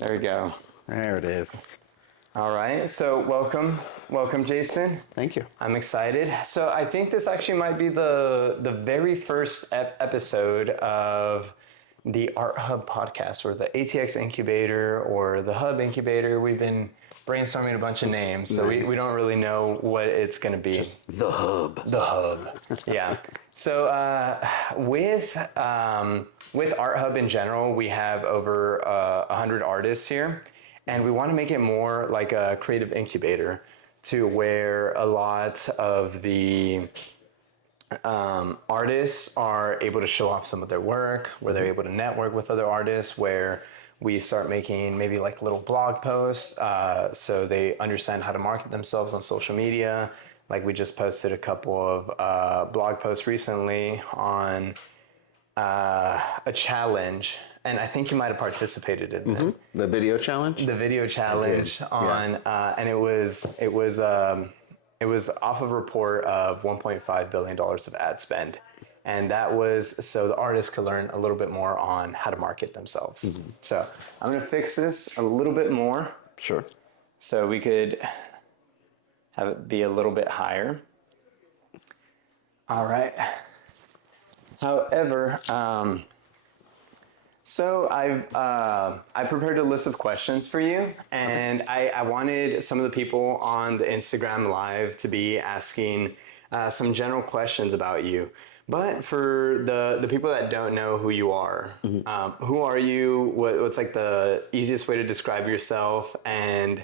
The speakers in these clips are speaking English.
There we go. There it is. All right. So welcome, Jason. Thank you. I'm excited. So I think this actually might be the very first episode of the Art Hub podcast, or the ATX incubator, or the Hub incubator. We've been brainstorming a bunch of names, so Nice. we don't really know what it's going to be. Just the hub. The Hub. Yeah. So with Art Hub in general, we have over 100 artists here, and we want to make it more like a creative incubator, to where a lot of the artists are able to show off some of their work, where they're able to network with other artists, where we start making maybe like little blog posts so they understand how to market themselves on social media. Like we just posted a couple of blog posts recently on a challenge, and I think you might have participated in it. The video challenge? The video challenge on, and it was off of a report of $1.5 billion of ad spend. And that was so the artists could learn a little bit more on how to market themselves. So I'm going to fix this a little bit more Sure. so we could have it be a little bit higher. All right. However, so I prepared a list of questions for you, and I wanted some of the people on the Instagram Live to be asking some general questions about you. But for the people that don't know who you are, who are you? What's like the easiest way to describe yourself, and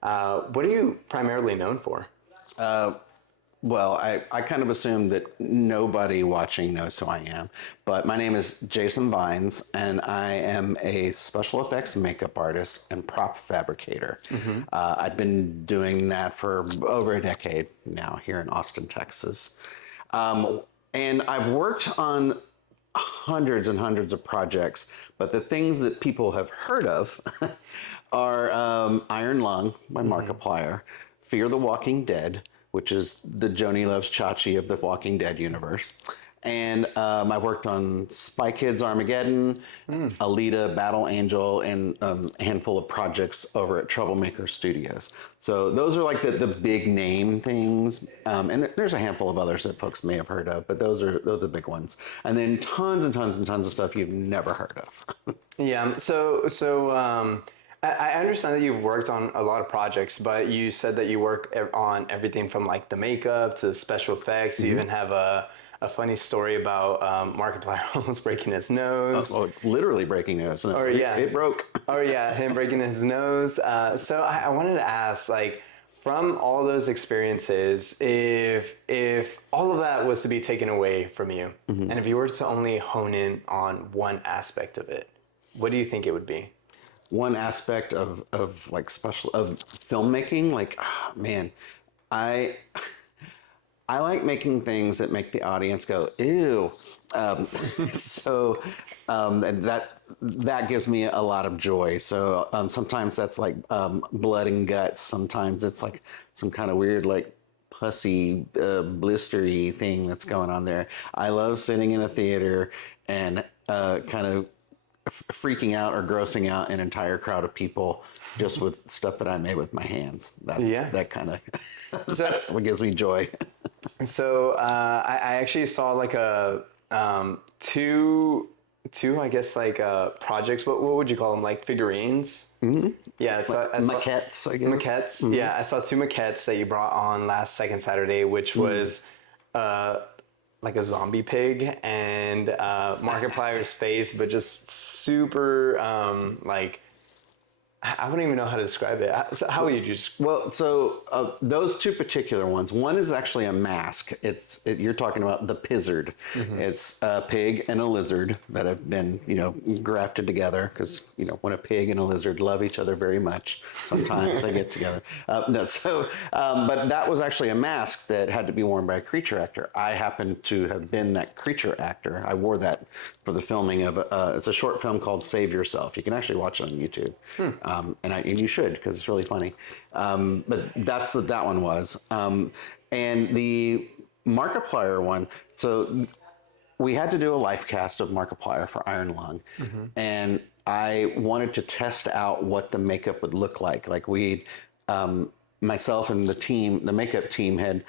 what are you primarily known for? Well, I kind of assume that nobody watching knows who I am, but my name is Jason Vines, and I am a special effects makeup artist and prop fabricator. I've been doing that for over a decade now here in Austin, Texas. And I've worked on hundreds and hundreds of projects, but the things that people have heard of are Iron Lung by Markiplier, Fear the Walking Dead, which is the Joni Loves Chachi of the Walking Dead universe. And I worked on Spy Kids Armageddon, Alita, Battle Angel, and a handful of projects over at Troublemaker Studios. So those are like the big name things. And there's a handful of others that folks may have heard of, but those are the big ones. And then tons and tons and tons of stuff you've never heard of. Yeah. So I understand that you've worked on a lot of projects, but you said that you work on everything from like the makeup to the special effects. You even have a funny story about Markiplier almost breaking his nose. Oh, literally breaking nose. No, Or yeah, it broke. Or yeah, him breaking his nose. So I wanted to ask, like, from all those experiences, if all of that was to be taken away from you, and if you were to only hone in on one aspect of it, what do you think it would be? One aspect of like special of filmmaking, like man, I like making things that make the audience go ew. So that gives me a lot of joy. So sometimes that's like blood and guts. Sometimes it's like some kind of weird like pussy blistery thing that's going on there. I love sitting in a theater and kind of freaking out or grossing out an entire crowd of people just with stuff that I made with my hands. That kind of that's what gives me joy. So I actually saw like a two I guess like projects. What would you call them? Like figurines? Yeah, so I saw maquettes, I guess. Maquettes. Yeah, I saw two maquettes that you brought on last second Saturday, which was like a zombie pig and Markiplier's face, but just super like I wouldn't even know how to describe it. So how would you just? Well, so those two particular ones. One is actually a mask. You're talking about the pizzard. It's a pig and a lizard that have been grafted together because when a pig and a lizard love each other very much, sometimes they get together. But that was actually a mask that had to be worn by a creature actor. I happened to have been that creature actor. I wore that for the filming of it's a short film called Save Yourself. You can actually watch it on YouTube. And you should, because it's really funny. But that's what that one was. And the Markiplier one, so we had to do a life cast of Markiplier for Iron Lung. And I wanted to test out what the makeup would look like. Like myself and the makeup team had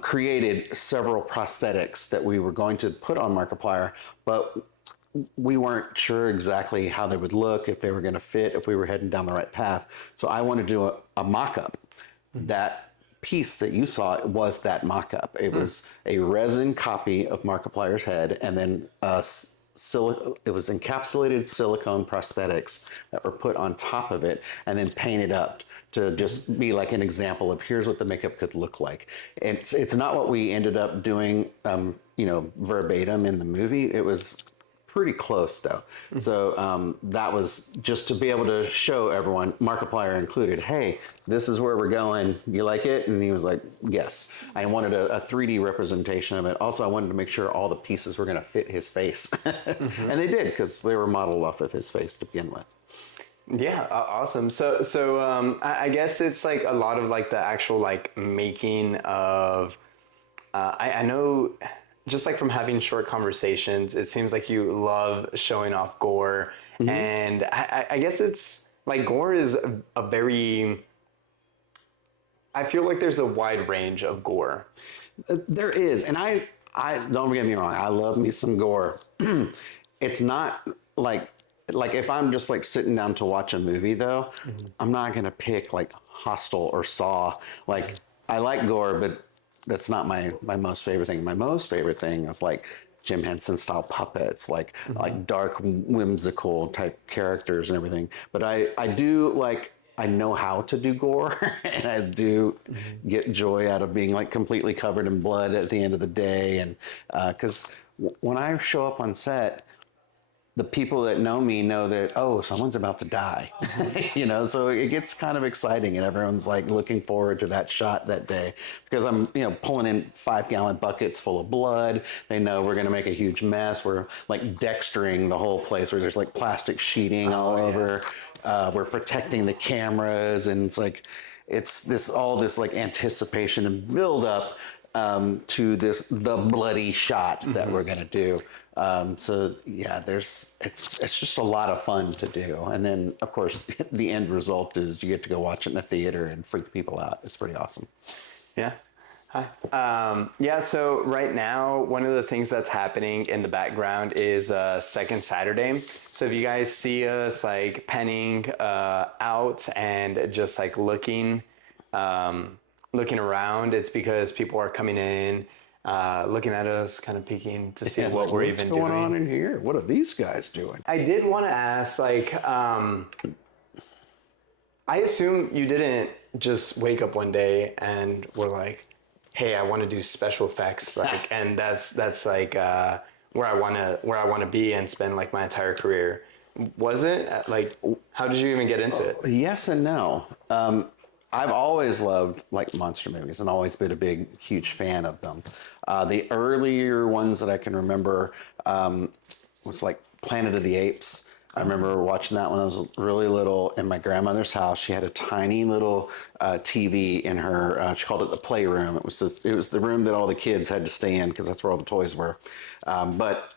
created several prosthetics that we were going to put on Markiplier, but we weren't sure exactly how they would look, if they were going to fit, if we were heading down the right path. So I wanted to do a mock-up. That piece that you saw was that mock-up. It was a resin copy of Markiplier's head, and then it was encapsulated silicone prosthetics that were put on top of it and then painted up to just be like an example of here's what the makeup could look like. It's not what we ended up doing, verbatim in the movie. It was pretty close though. So that was just to be able to show everyone, Markiplier included, hey, this is where we're going. You like it? And he was like, yes. I wanted a 3D representation of it. Also, I wanted to make sure all the pieces were going to fit his face. And they did, because they were modeled off of his face to begin with. Yeah, awesome. So I guess it's like a lot of like the actual like making of, I know just like from having short conversations, it seems like you love showing off gore. And I guess it's like gore is a very, I feel like there's a wide range of gore. There is. And I don't get me wrong, I love me some gore. It's not like if I'm just like sitting down to watch a movie though, I'm not going to pick like Hostel or Saw. Like I like gore, but that's not my most favorite thing. My most favorite thing is like Jim Henson style puppets, like dark whimsical type characters and everything. But I do like, I know how to do gore, and I do get joy out of being like completely covered in blood at the end of the day. And because when I show up on set, the people that know me know that, oh, someone's about to die, so it gets kind of exciting, and everyone's like looking forward to that shot that day because I'm, pulling in 5-gallon buckets full of blood. They know we're going to make a huge mess. We're like dextering the whole place where there's like plastic sheeting all over. We're protecting the cameras, and it's like, all this like anticipation and build up to the bloody shot that we're going to do. So yeah, it's just a lot of fun to do. And then of course the end result is you get to go watch it in a theater and freak people out. It's pretty awesome. Yeah. Hi. Yeah, so right now, one of the things that's happening in the background is Second Saturday. So if you guys see us like penning out and just like looking around, it's because people are coming in, looking at us, kind of peeking to see what we're even doing. What's going on in here? What are these guys doing? I did want to ask, like, I assume you didn't just wake up one day and were like, hey, I want to do special effects, like, and that's like where I want to be and spend like my entire career. Was it like, how did you even get into it? Yes and no. I've always loved like monster movies and always been a big, huge fan of them. The earlier ones that I can remember was like Planet of the Apes. I remember watching that when I was really little in my grandmother's house. She had a tiny little TV in her, she called it the playroom. It was the room that all the kids had to stay in because that's where all the toys were. But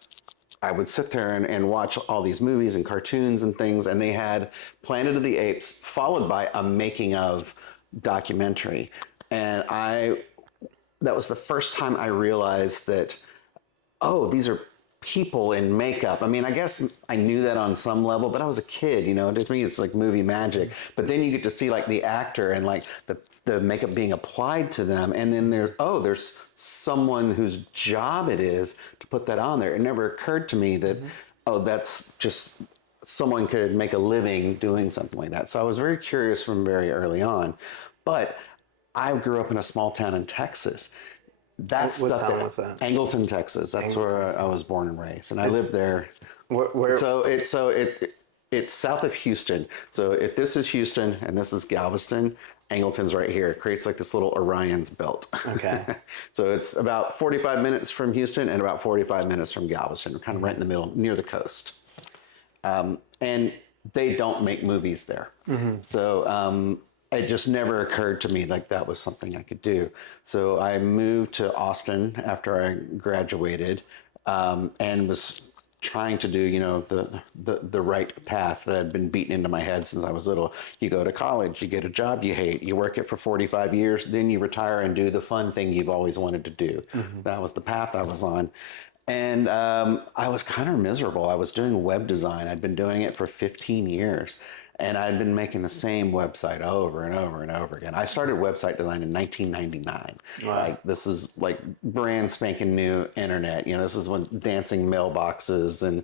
I would sit there and watch all these movies and cartoons and things, and they had Planet of the Apes followed by a making of documentary. And that was the first time I realized that, oh, these are people in makeup. I mean, I guess I knew that on some level, but I was a kid, to me it's like movie magic. But then you get to see like the actor and like the makeup being applied to them, and then there's someone whose job it is to put that on there. It never occurred to me that that's just someone could make a living doing something like that. So I was very curious from very early on. But I grew up in a small town in Texas. What town was that? Angleton, Texas. That's where I was born and raised, and I lived there. Where? So it's south of Houston. So if this is Houston and this is Galveston, Angleton's right here. It creates like this little Orion's belt. Okay. So it's about 45 minutes from Houston and about 45 minutes from Galveston. We're kind of right in the middle, near the coast. And they don't make movies there. So it just never occurred to me like that was something I could do. So I moved to Austin after I graduated and was trying to do, the right path that had been beaten into my head since I was little. You go to college, you get a job you hate, you work it for 45 years, then you retire and do the fun thing you've always wanted to do. That was the path I was on. And I was kind of miserable. I was doing web design. I'd been doing it for 15 years. And I'd been making the same website over and over and over again. I started website design in 1999. Wow. Like, this is like brand spanking new internet. This is when dancing mailboxes and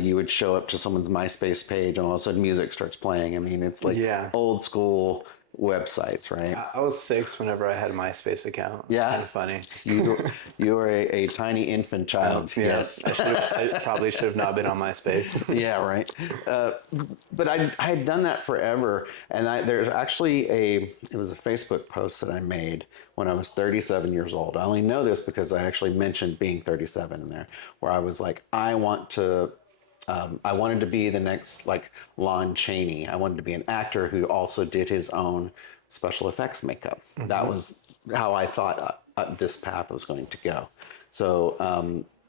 you would show up to someone's MySpace page and all of a sudden music starts playing. I mean, it's like old school websites, right? I was 6 whenever I had a MySpace account. Yeah. Kind of funny. You were a tiny infant child. Yes. I probably should have not been on MySpace. Yeah, right. But I had done that forever. And there's actually it was a Facebook post that I made when I was 37 years old. I only know this because I actually mentioned being 37 in there, where I was like, I wanted to be the next like Lon Chaney. I wanted to be an actor who also did his own special effects makeup. That was how I thought this path was going to go. So,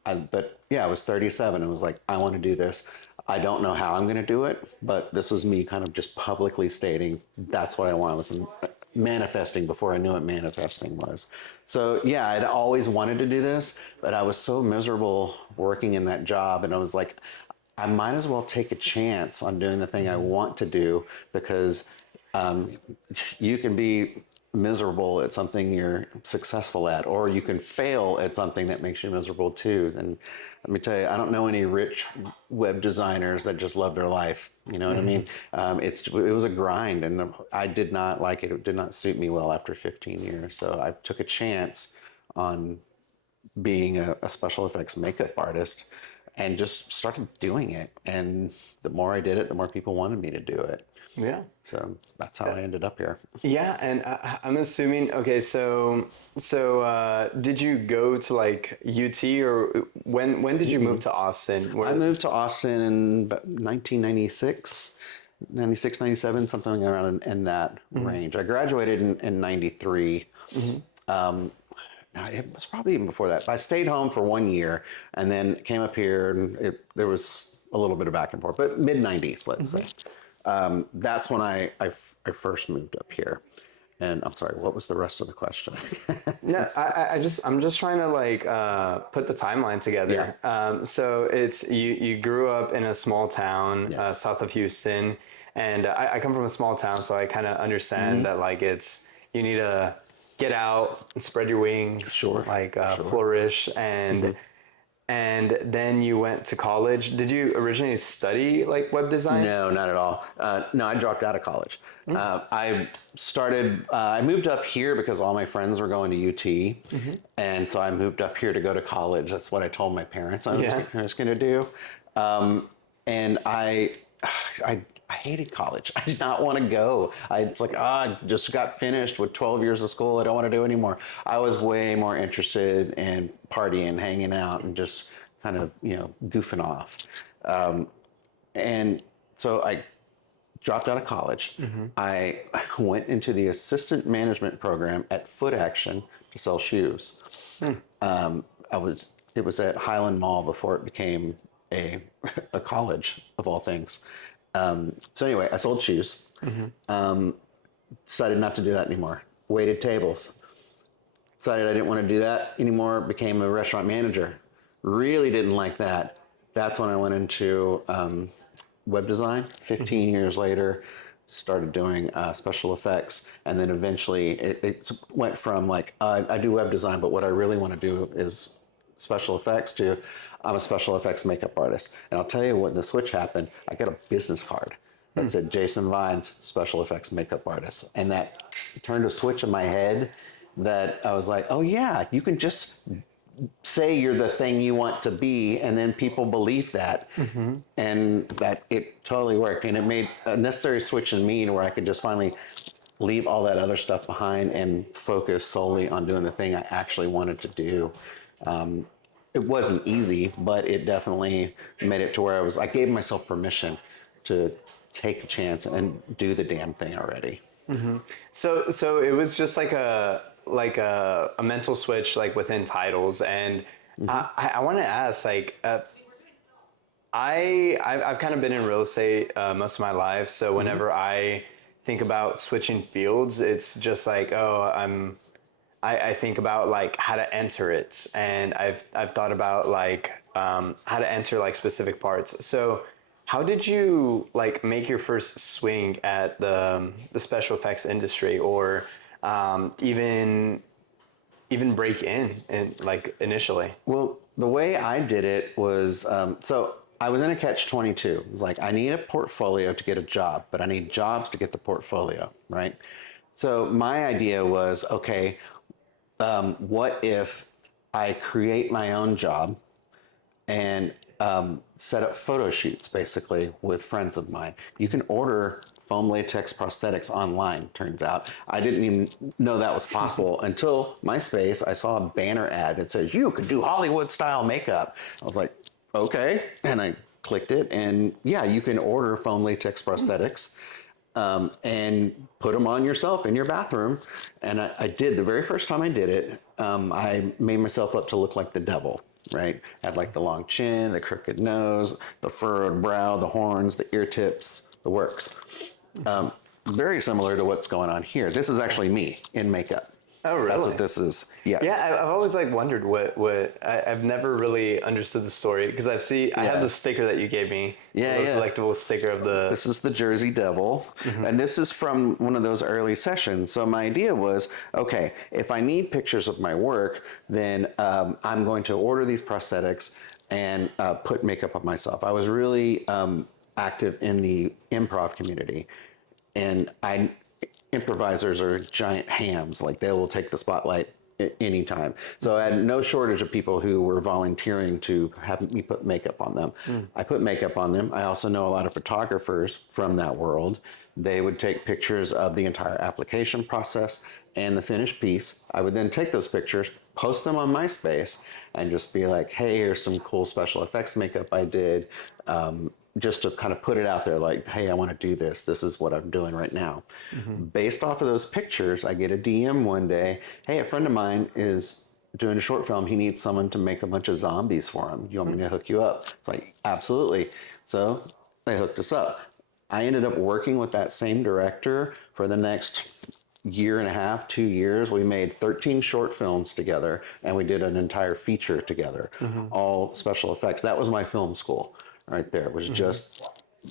I was 37 and was like, I want to do this. I don't know how I'm going to do it, but this was me kind of just publicly stating that's what I want. I was manifesting before I knew what manifesting was. So yeah, I'd always wanted to do this, but I was so miserable working in that job, and I was like, I might as well take a chance on doing the thing I want to do, because you can be miserable at something you're successful at, or you can fail at something that makes you miserable too. And let me tell you, I don't know any rich web designers that just love their life. You know what I mean? It was a grind, and I did not like it. It did not suit me well after 15 years. So I took a chance on being a special effects makeup artist and just started doing it. And the more I did it, the more people wanted me to do it. Yeah. So that's how I ended up here. Yeah, and I'm assuming. Okay, so did you go to like UT, or when did you move to Austin? I moved to Austin in 1996, 96, 97, something around in that range. I graduated in 93. It was probably even before that. I stayed home for 1 year and then came up here, and there was a little bit of back and forth, but mid 90s, let's say. That's when I first moved up here. And I'm sorry, what was the rest of the question? No, I'm just trying to like put the timeline together. Yeah. So it's you grew up in a small town south of Houston, and I come from a small town, so I kind of understand that like you need to get out and spread your wings, flourish, and then you went to college. Did you originally study like web design? No, not at all. No, I dropped out of college. I moved up here because all my friends were going to UT. And so I moved up here to go to college. That's what I told my parents I was going to do. And I hated college. I did not want to go. It's like, I just got finished with 12 years of school. I don't want to do anymore. I was way more interested in partying, hanging out, and just kind of, goofing off. And so I dropped out of college. I went into the assistant management program at Foot Action to sell shoes. It was at Highland Mall before it became a college of all things. So anyway, I sold shoes. Decided not to do that anymore. Waited tables. Decided I didn't want to do that anymore. Became a restaurant manager. Really didn't like that. That's when I went into web design. 15 years later, started doing special effects. And then eventually it went from like, I do web design, but what I really want to do is special effects, to I'm a special effects makeup artist. And I'll tell you when the switch happened, I got a business card that said Jason Vines, special effects makeup artist. And that turned a switch in my head that I was like, oh yeah, you can just say you're the thing you want to be, and then people believe that. And that it totally worked. And it made a necessary switch in me to where I could just finally leave all that other stuff behind and focus solely on doing the thing I actually wanted to do. It wasn't easy, but it definitely made it to where I gave myself permission to take a chance and do the damn thing already. So it was just like a mental switch, like within titles. And I want to ask, like, I've kind of been in real estate most of my life, so whenever I think about switching fields, it's just like, oh, I think about like how to enter it, and I've thought about like how to enter like specific parts. So how did you like make your first swing at the special effects industry, or even break in and like initially? Well, the way I did it was so I was in a catch-22. It was like, I need a portfolio to get a job, but I need jobs to get the portfolio, right? So my idea was, okay, what if I create my own job and set up photo shoots basically with friends of mine? You can order foam latex prosthetics online, turns out. I didn't even know that was possible until MySpace. I saw a banner ad that says, you could do Hollywood style makeup. I was like, okay. And I clicked it, and yeah, you can order foam latex prosthetics and put them on yourself in your bathroom. And I did, the very first time I did it, I made myself up to look like the devil, right? I had like the long chin, the crooked nose, the furrowed brow, the horns, the ear tips, the works. Very similar to what's going on here. This is actually me in makeup. Oh, really? That's what this is. Yes. Yeah, I've always like wondered what I've never really understood the story because I have the sticker that you gave me. Yeah, the yeah. collectible sticker of the. This is the Jersey Devil, and this is from one of those early sessions. So my idea was, okay, if I need pictures of my work, then I'm going to order these prosthetics and put makeup on myself. I was really active in the improv community, and improvisers are giant hams. Like, they will take the spotlight anytime. So I had no shortage of people who were volunteering to have me put makeup on them. I put makeup on them. I also know a lot of photographers from that world. They would take pictures of the entire application process and the finished piece. I would then take those pictures, post them on MySpace, and just be like, hey, here's some cool special effects makeup I did. Just to kind of put it out there, like, hey, I want to do this. This is what I'm doing right now. Based off of those pictures, I get a DM one day. Hey, a friend of mine is doing a short film. He needs someone to make a bunch of zombies for him. You want me to hook you up? It's like, absolutely. So they hooked us up. I ended up working with that same director for the next year and a half, 2 years. We made 13 short films together, and we did an entire feature together, all special effects. That was my film school right there. It was just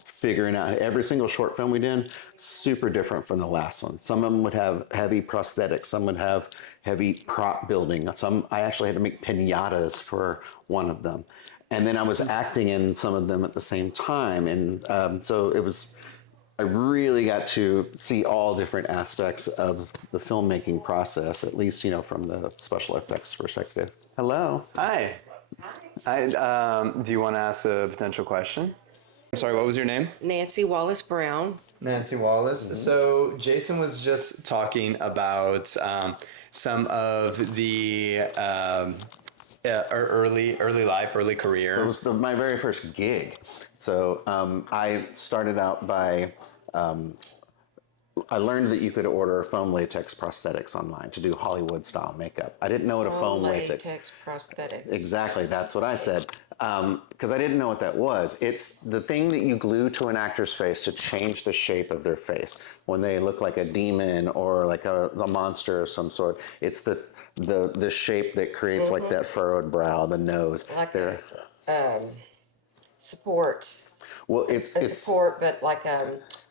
figuring out every single short film we did, super different from the last one. Some of them would have heavy prosthetics, some would have heavy prop building. Some, I actually had to make pinatas for one of them. And then I was acting in some of them at the same time. And so it was, I really got to see all different aspects of the filmmaking process, at least, you know, from the special effects perspective. Hello. Hi. Do you want to ask a potential question? I'm sorry, what was your name? Nancy Wallace Brown. Nancy Wallace. So Jason was just talking about some of the early life, early career. It was my very first gig. So I started out by, I learned that you could order foam latex prosthetics online to do Hollywood style makeup. I didn't know what a foam latex prosthetics. Exactly, that's what I said. Because I didn't know what that was. It's the thing that you glue to an actor's face to change the shape of their face when they look like a demon or like a monster of some sort. It's the shape that creates like that furrowed brow, the nose. Like support. Well, it's support, but like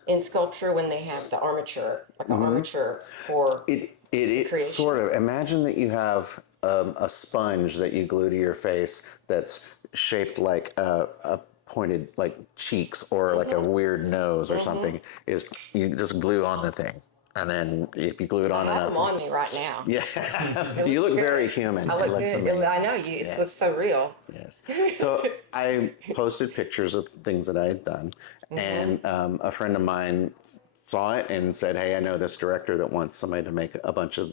in sculpture when they have the armature, like an armature for it sort of, imagine that you have a sponge that you glue to your face that's shaped like a pointed like cheeks or like a weird nose or something. Is you just glue on the thing, and then if you glue it on I have enough, them on me right now. yeah, you look very human. I look It good. looks I know you. It looks so real. Yes. So I posted pictures of things that I had done, and a friend of mine saw it and said, "Hey, I know this director that wants somebody to make a bunch of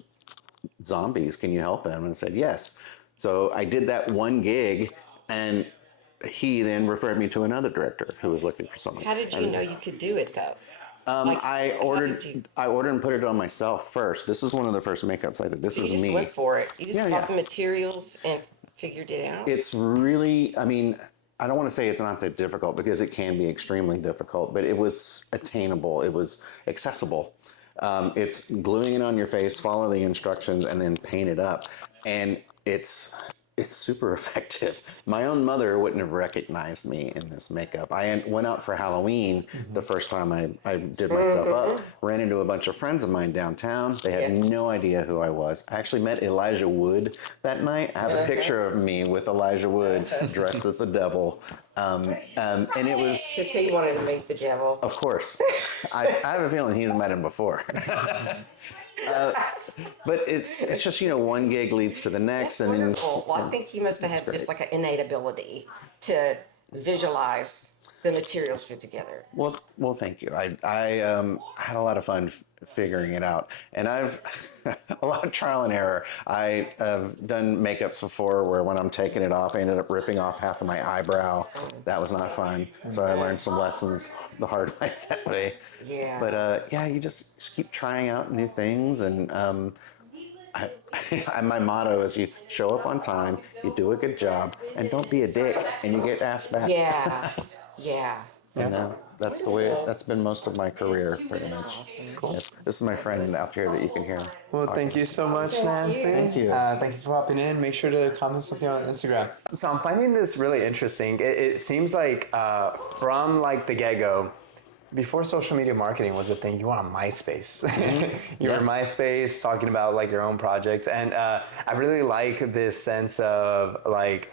zombies. Can you help him?" And I said, "Yes." So I did that one gig, and he then referred me to another director who was looking for someone. How did you know you could do it though? I ordered and put it on myself first. This is one of the first makeups I did. This is You just me. went for it. You just Yeah, bought yeah. the materials and figured it out. It's really, I mean, I don't want to say it's not that difficult because it can be extremely difficult, but it was attainable. It was accessible. It's gluing it on your face, follow the instructions, and then paint it up. And it's super effective. My own mother wouldn't have recognized me in this makeup. I went out for Halloween the first time I did myself up, ran into a bunch of friends of mine downtown. They had no idea who I was. I actually met Elijah Wood that night. I have a picture of me with Elijah Wood dressed as the devil. And it was... Because he wanted to meet the devil. Of course. I have a feeling he's met him before. But it's just, one gig leads to the next. That's and wonderful. Well, I think you must have had just like an innate ability to visualize the materials put together. Well, thank you. I had a lot of fun figuring it out, and I've a lot of trial and error. I have done makeups before where when I'm taking it off, I ended up ripping off half of my eyebrow. That was not fun. So I learned some lessons the hard way that way. Yeah. But you just keep trying out new things, and my motto is you show up on time, you do a good job, and don't be a dick, and you get asked back. Yeah. Yeah. And that's the way, that's been most of my career, pretty much. Awesome. Cool. Yes. This is my friend out here that you can hear. Well, thank you so much, Nancy. Thank you. Thank you for popping in. Make sure to comment something on Instagram. So I'm finding this really interesting. It seems like from like the get-go, before social media marketing was a thing, you were on MySpace. You were on MySpace talking about like your own projects. And I really like this sense of like,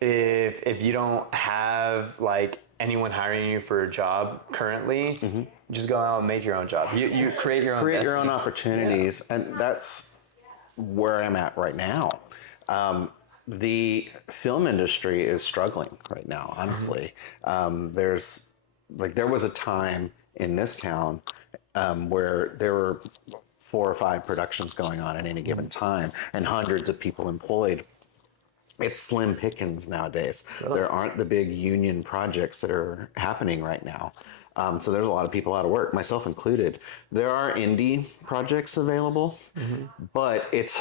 if you don't have like anyone hiring you for a job currently, just go out and make your own job. You create your own Create destiny. your own opportunities, and that's where I'm at right now. The film industry is struggling right now, honestly. There was a time in this town where there were 4 or 5 productions going on at any given time and hundreds of people employed. It's slim pickings nowadays. There aren't the big union projects that are happening right now. So there's a lot of people out of work, myself included. There are indie projects available, but it's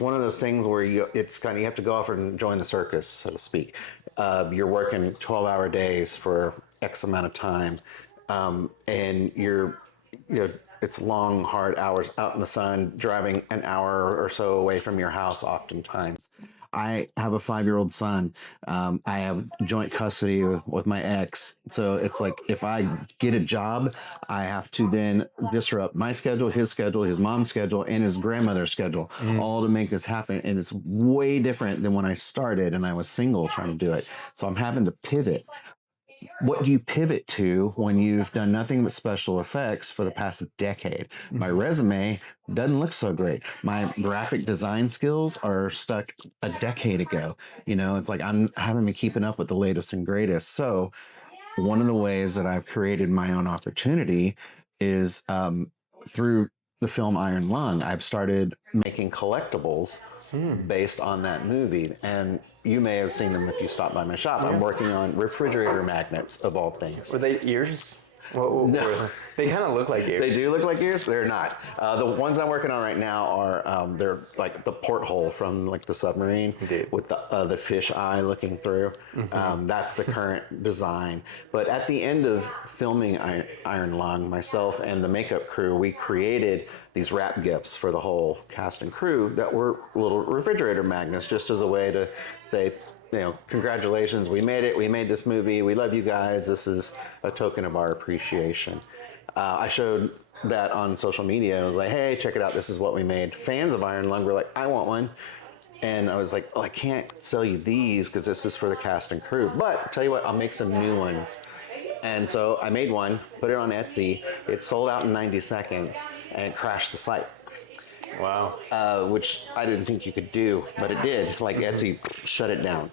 one of those things where you have to go off and join the circus, so to speak. You're working 12-hour days for X amount of time, and it's long, hard hours out in the sun, driving an hour or so away from your house oftentimes. I have a 5-year-old son. I have joint custody with my ex. So it's like if I get a job, I have to then disrupt my schedule, his mom's schedule, and his grandmother's schedule, all to make this happen. And it's way different than when I started and I was single trying to do it. So I'm having to pivot. What do you pivot to when you've done nothing but special effects for the past decade? My resume doesn't look so great. My graphic design skills are stuck a decade ago. It's like I haven't been keeping up with the latest and greatest. So one of the ways that I've created my own opportunity is through the film Iron Lung. I've started making collectibles based on that movie. And you may have seen them if you stopped by my shop. I'm working on refrigerator magnets, of all things. Were they ears? No. They kind of look like ears. They do look like ears. They're not. The ones I'm working on right now are they're like the porthole from like the submarine with the fish eye looking through. That's the current design. But at the end of filming Iron Lung, myself and the makeup crew, we created these wrap gifts for the whole cast and crew that were little refrigerator magnets, just as a way to say, congratulations, we made it. We made this movie. We love you guys. This is a token of our appreciation. I showed that on social media. I was like, hey, check it out. This is what we made. Fans of Iron Lung were like, I want one. And I was like, well, I can't sell you these because this is for the cast and crew. But tell you what, I'll make some new ones. And so I made one, put it on Etsy. It sold out in 90 seconds and it crashed the site. Wow. Which I didn't think you could do, but it did. Like Etsy shut it down.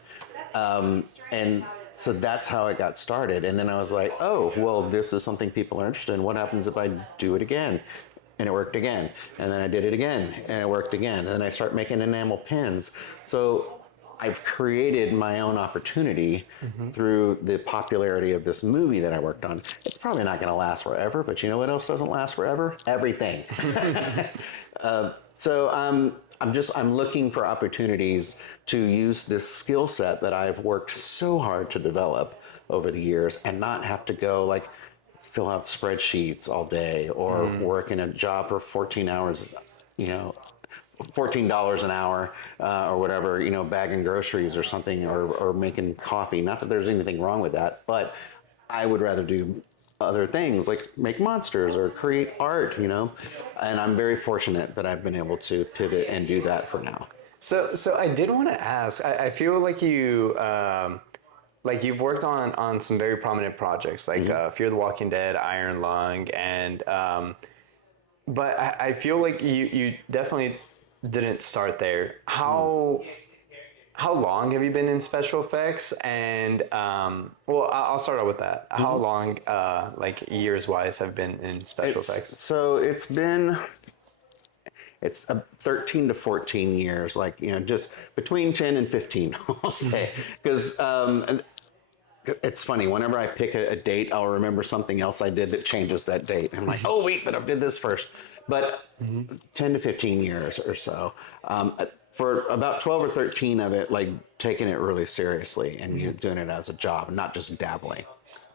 And so that's how it got started. And then I was like, oh, well, this is something people are interested in. What happens if I do it again? And it worked again. And then I did it again and it worked again. And then I start making enamel pins. So I've created my own opportunity through the popularity of this movie that I worked on. It's probably not going to last forever, but you know what else doesn't last forever? Everything. So I'm looking for opportunities to use this skill set that I've worked so hard to develop over the years and not have to go like fill out spreadsheets all day or work in a job for 14 hours, you know, $14 an hour or whatever, you know, bagging groceries or something, or making coffee. Not that there's anything wrong with that, but I would rather do other things like make monsters or create art, you know. And I'm very fortunate that I've been able to pivot and do that for now. So I did want to ask. I feel like like you've worked on some very prominent projects, like Fear the Walking Dead, Iron Lung, and but I feel like you definitely didn't start there. How long have you been in special effects? And well, I'll start out with that. How long, like years wise, have been in special effects? So it's 13 to 14 years, like, you know, just between 10 and 15, I'll say. Because it's funny, whenever I pick a date, I'll remember something else I did that changes that date. I'm like, oh, wait, but I did this first. But 10 to 15 years or so. For about 12 or 13 of it, like taking it really seriously and you doing it as a job, not just dabbling.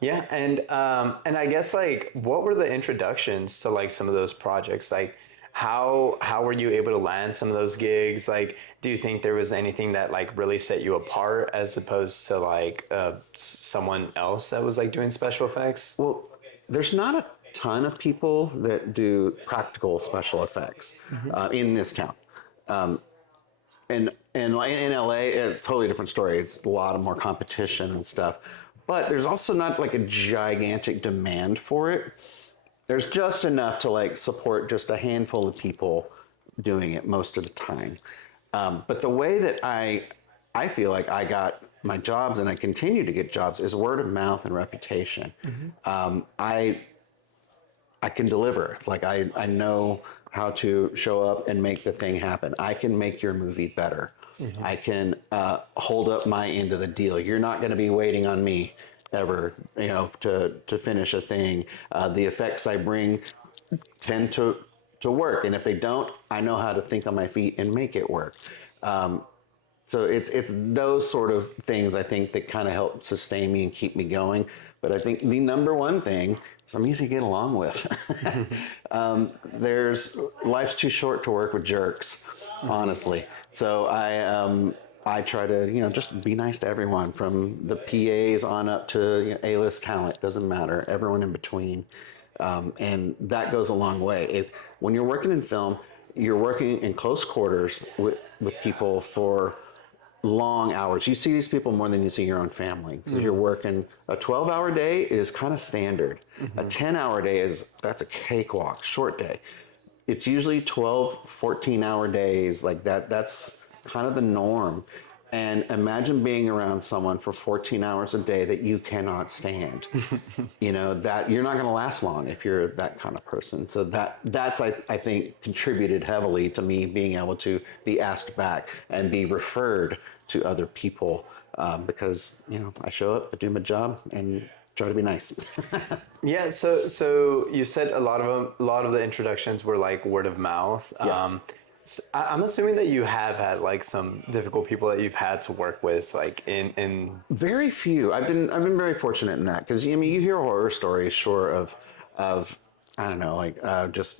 Yeah, and I guess like what were the introductions to like some of those projects? Like how were you able to land some of those gigs? Like, do you think there was anything that like really set you apart as opposed to like someone else that was like doing special effects? Well, there's not a ton of people that do practical special effects in this town. And like in LA, it's a totally different story. It's a lot of more competition and stuff. But there's also not like a gigantic demand for it. There's just enough to like support just a handful of people doing it most of the time. But the way that I feel like I got my jobs and I continue to get jobs is word of mouth and reputation. I can deliver. It's like I know how to show up and make the thing happen. I can make your movie better. I can hold up my end of the deal. You're not going to be waiting on me ever, you know, to finish a thing. The effects I bring tend to work, and if they don't, I know how to think on my feet and make it work. So it's those sort of things I think that kind of help sustain me and keep me going. But I think the number one thing is I'm easy to get along with. Life's too short to work with jerks, honestly. So I try to, you know, just be nice to everyone, from the PAs on up to, you know, A-list talent. Doesn't matter. Everyone in between, and that goes a long way. When you're working in film, you're working in close quarters with people for long hours. You see these people more than you see your own family. Because you're working a 12-hour day is kind of standard. A 10-hour day that's a cakewalk, short day. It's usually 12, 14-hour days like that. That's kind of the norm. And imagine being around someone for 14 hours a day that you cannot stand. You know, that you're not going to last long if you're that kind of person. So that's I think contributed heavily to me being able to be asked back and be referred to other people, because, you know, I show up, I do my job, and try to be nice. Yeah, so you said a lot of the introductions were like word of mouth. Yes. I'm assuming that you have had like some difficult people that you've had to work with, like in. Very few. I've been very fortunate in that, because I mean, you hear horror stories, sure, of I don't know, like just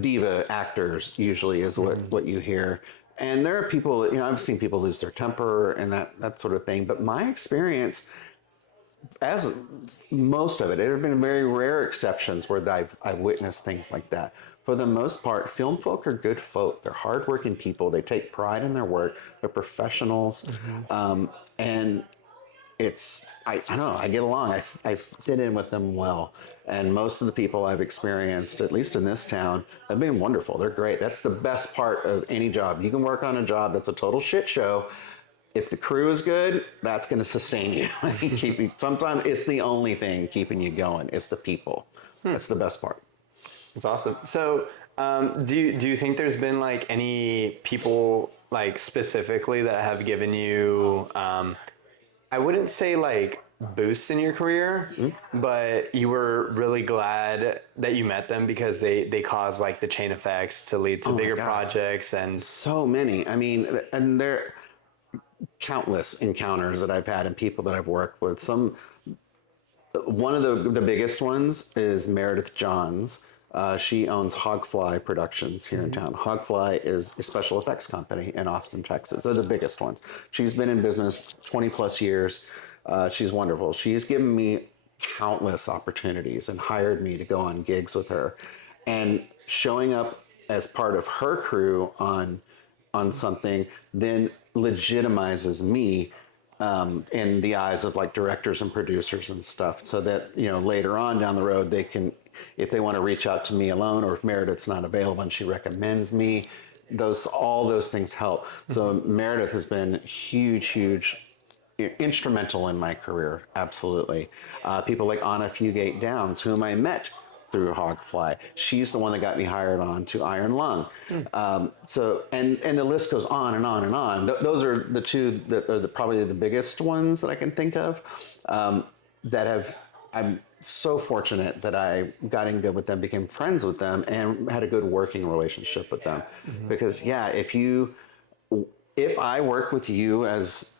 diva actors usually is what you hear, and there are people that, you know, I've seen people lose their temper and that sort of thing. But my experience, as most of it, there have been very rare exceptions where I've witnessed things like that. For the most part, film folk are good folk. They're hardworking people. They take pride in their work. They're professionals, and I don't know. I get along. I fit in with them well. And most of the people I've experienced, at least in this town, have been wonderful. They're great. That's the best part of any job. You can work on a job that's a total shit show. If the crew is good, that's going to sustain you and keep you. Sometimes it's the only thing keeping you going. It's the people. That's the best part. That's awesome. So, do you think there's been like any people like specifically that have given you, I wouldn't say like boost in your career, but you were really glad that you met them because they cause like the chain effects to lead to Oh my bigger God. projects and So many. I mean, and there countless encounters that I've had and people that I've worked with. One of the biggest ones is Meredith Johns. She owns Hogfly Productions here in town. Hogfly is a special effects company in Austin, Texas. They're the biggest ones. She's been in business 20 plus years. She's wonderful. She's given me countless opportunities and hired me to go on gigs with her. And showing up as part of her crew on something then legitimizes me in the eyes of like directors and producers and stuff, so that later on down the road they can, if they want to reach out to me alone, or if Meredith's not available and she recommends me, all those things help. So Meredith has been huge instrumental in my career, absolutely. People like Anna Fugate Downs, whom I met through Hogfly. She's the one that got me hired on to Iron Lung. So and the list goes on and on and on. Those are the two that are probably the biggest ones that I can think of. I'm so fortunate that I got in good with them, became friends with them, and had a good working relationship with them. Because yeah, if I work with you as,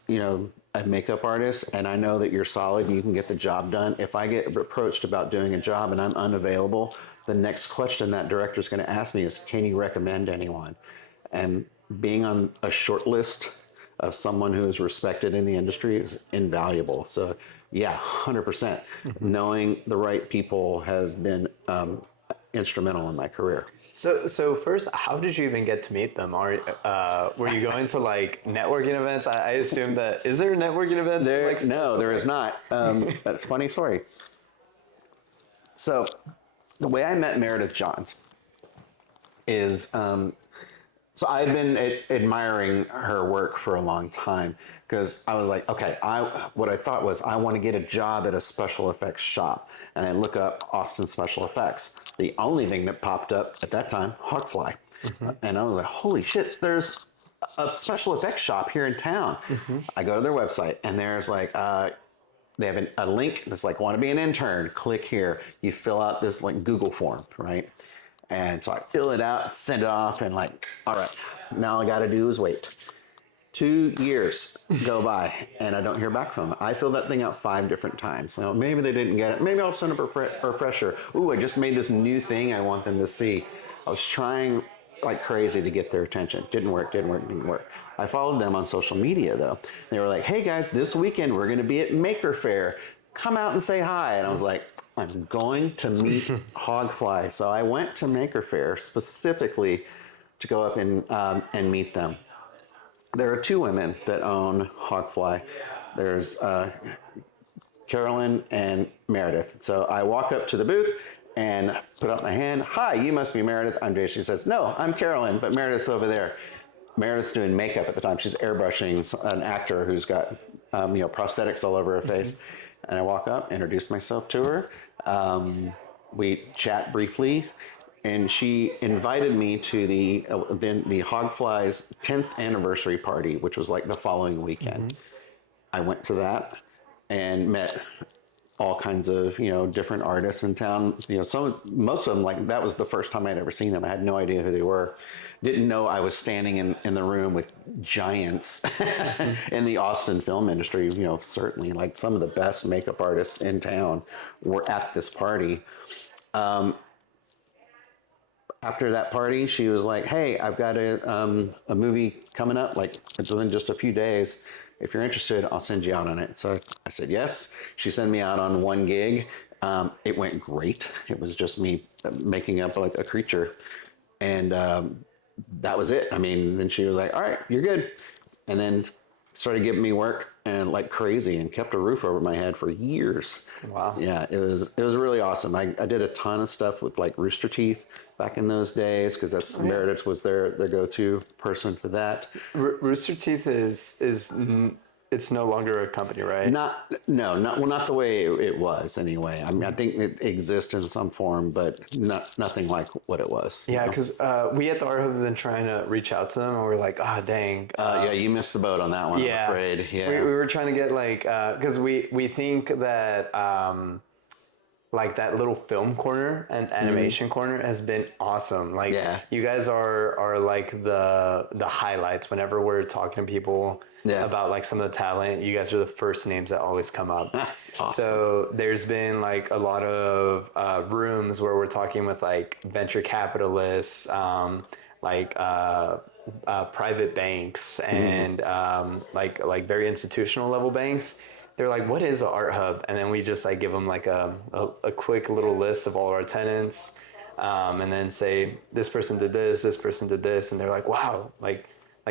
a makeup artist, and I know that you're solid and you can get the job done, if I get approached about doing a job and I'm unavailable, the next question that director is going to ask me is, can you recommend anyone? And being on a short list of someone who is respected in the industry is invaluable. So yeah, 100%. Knowing the right people has been instrumental in my career. so first, how did you even get to meet them? Were you going to like networking events? I assume that, is there networking events? No, there is not. That's a funny story. So the way I met Meredith Johns is, so I had been admiring her work for a long time, because I was like, okay, what I thought was, I want to get a job at a special effects shop. And I look up Austin Special Effects. The only thing that popped up at that time, Hogfly. And I was like, holy shit, there's a special effects shop here in town. I go to their website, and there's like, they have a link that's like, want to be an intern, click here. You fill out this like Google form, right? And so I fill it out, send it off, and like, all right, now all I got to do is wait. 2 years go by, and I don't hear back from them. I fill that thing out 5 different times. So maybe they didn't get it. Maybe I'll send up a refresher. Ooh, I just made this new thing I want them to see. I was trying like crazy to get their attention. Didn't work. I followed them on social media though. They were like, hey guys, this weekend we're going to be at Maker Faire. Come out and say hi. And I was like, I'm going to meet Hogfly. So I went to Maker Faire specifically to go up and meet them. There are 2 women that own Hogfly. There's Carolyn and Meredith. So I walk up to the booth and put up my hand. Hi, you must be Meredith. I'm Jay. She says, no, I'm Carolyn, but Meredith's over there. Meredith's doing makeup at the time. She's airbrushing an actor who's got prosthetics all over her face. And I walk up, introduce myself to her. We chat briefly, and she invited me to the Hogfly's 10th anniversary party, which was like the following weekend. I went to that and met all kinds of different artists in town. Most of them, like, that was the first time I'd ever seen them. I had no idea who they were. Didn't know I was standing in the room with giants in the Austin film industry. Certainly like some of the best makeup artists in town were at this party. After that party, she was like, hey, I've got a movie coming up, like within just a few days. If you're interested, I'll send you out on it. So I said yes. She sent me out on 1 gig. It went great. It was just me making up like a creature. And that was it. I mean, then she was like, all right, you're good. And then started giving me work and like crazy, and kept a roof over my head for years. Wow. Yeah, it was really awesome. I did a ton of stuff with like Rooster Teeth back in those days, because that's Meredith was their go-to person for that. Rooster Teeth is it's no longer a company, right? Not the way it was anyway. I mean, I think it exists in some form, but nothing like what it was. Yeah, because we at the Art Hub have been trying to reach out to them, and we're like, ah, dang. Yeah, you missed the boat on that one. Yeah, I'm afraid. Yeah, we were trying to get like, because we think that like that little film corner and animation corner has been awesome. Like, Yeah. you guys are like the highlights whenever we're talking to people Yeah. about like some of the talent. You guys are the first names that always come up. Awesome. So there's been like a lot of rooms where we're talking with like venture capitalists, private banks, and like very institutional level banks. They're like, what is the Art Hub? And then we just like give them like a quick little list of all our tenants, and then say, this person did this person did this, and they're like, wow, like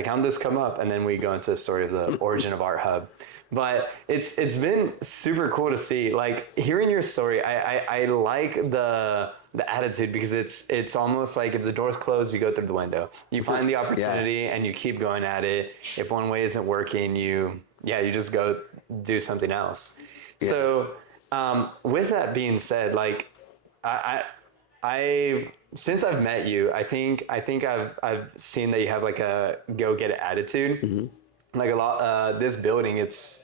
how did this come up? And then we go into the story of the origin of Art Hub. But it's been super cool to see, like, hearing your story. I like the attitude, because it's almost like if the door's closed, you go through the window. You find the opportunity and you keep going at it. If one way isn't working, you just go do something else. Yeah. So with that being said, like I since I've met you, I think I've seen that you have like a go get it attitude. Mm-hmm. Like a lot. This building, it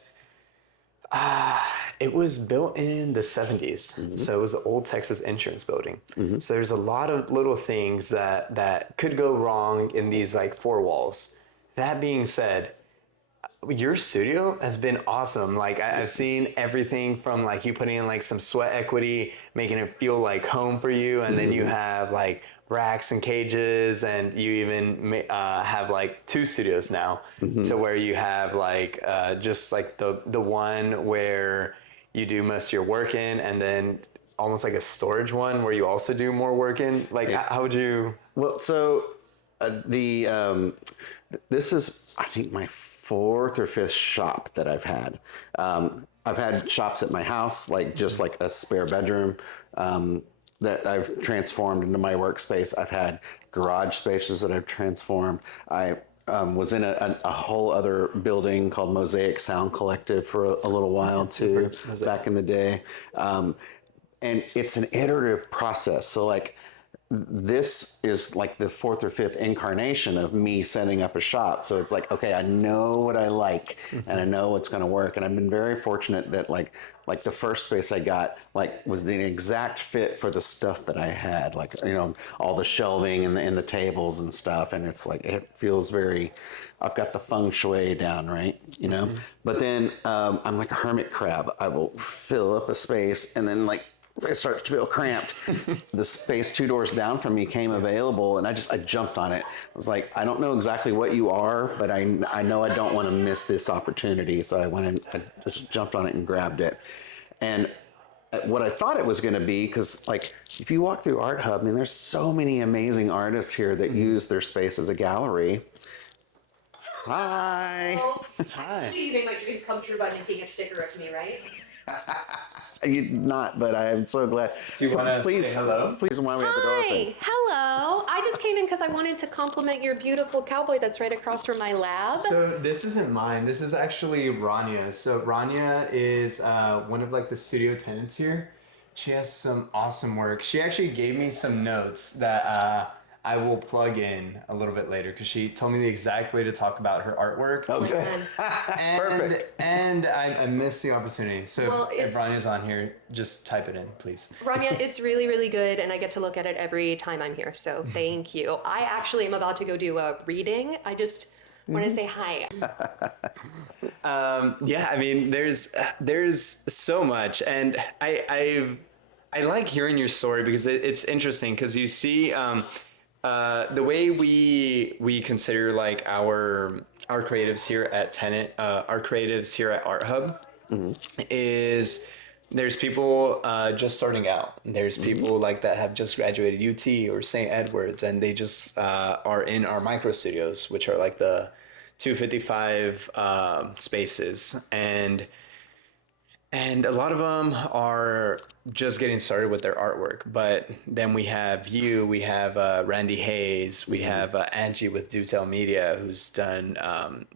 was built in the 70s. Mm-hmm. So it was the old Texas Insurance Building. Mm-hmm. So there's a lot of little things that could go wrong in these like four walls. That being said, your studio has been awesome. Like I've seen everything from like you putting in like some sweat equity, making it feel like home for you. And then you have like racks and cages, and you even have like two studios now, to where you have like just like the one where you do most of your work in, and then almost like a storage one where you also do more work in. Like how would you? Well, so this is, I think, my fourth or fifth shop that I've had. I've had shops at my house, like just like a spare bedroom that I've transformed into my workspace. I've had garage spaces that I've transformed. I was in a whole other building called Mosaic Sound Collective for a little while too, back in the day. And it's an iterative process. So like, this is like the fourth or fifth incarnation of me setting up a shop. So it's like, okay, I know what I like, and I know what's going to work. And I've been very fortunate that like the first space I got like was the exact fit for the stuff that I had, like, you know, all the shelving and the tables and stuff. And it's like, it feels very, I've got the feng shui down, right? You know, but then I'm like a hermit crab. I will fill up a space, and then like, I started to feel cramped. The space 2 doors down from me came available, and I jumped on it. I was like, I don't know exactly what you are, but I know I don't want to miss this opportunity. So I went and I just jumped on it and grabbed it. And what I thought it was going to be, because like if you walk through Art Hub, I mean, there's so many amazing artists here that use their space as a gallery. Hi. Well, Hi. you made my dreams come true by making a sticker of me, right? You're not, but I am so glad. Do you want to please say hello? Please, why we have the door open. Hi, hello. I just came in because I wanted to compliment your beautiful cowboy that's right across from my lab. So this isn't mine. This is actually Ranya's. So Ranya is one of like the studio tenants here. She has some awesome work. She actually gave me some notes that I will plug in a little bit later, because she told me the exact way to talk about her artwork. Okay. And, Perfect. And I missed the opportunity. So Well, if Ranya's on here, just type it in, please. Rania, it's really, really good, and I get to look at it every time I'm here, so thank you. I actually am about to go do a reading. I just want to say hi. Yeah, I mean, there's so much, and I like hearing your story, because it's interesting, because you see the way we consider like our creatives here at Tenet, our creatives here at Art Hub, is there's people just starting out. There's people like that have just graduated UT or St. Edwards, and they just are in our micro studios, which are like the 255 spaces, and And a lot of them are just getting started with their artwork. But then we have you, we have Randy Hayes, we have Angie with Do Tell Media, who's done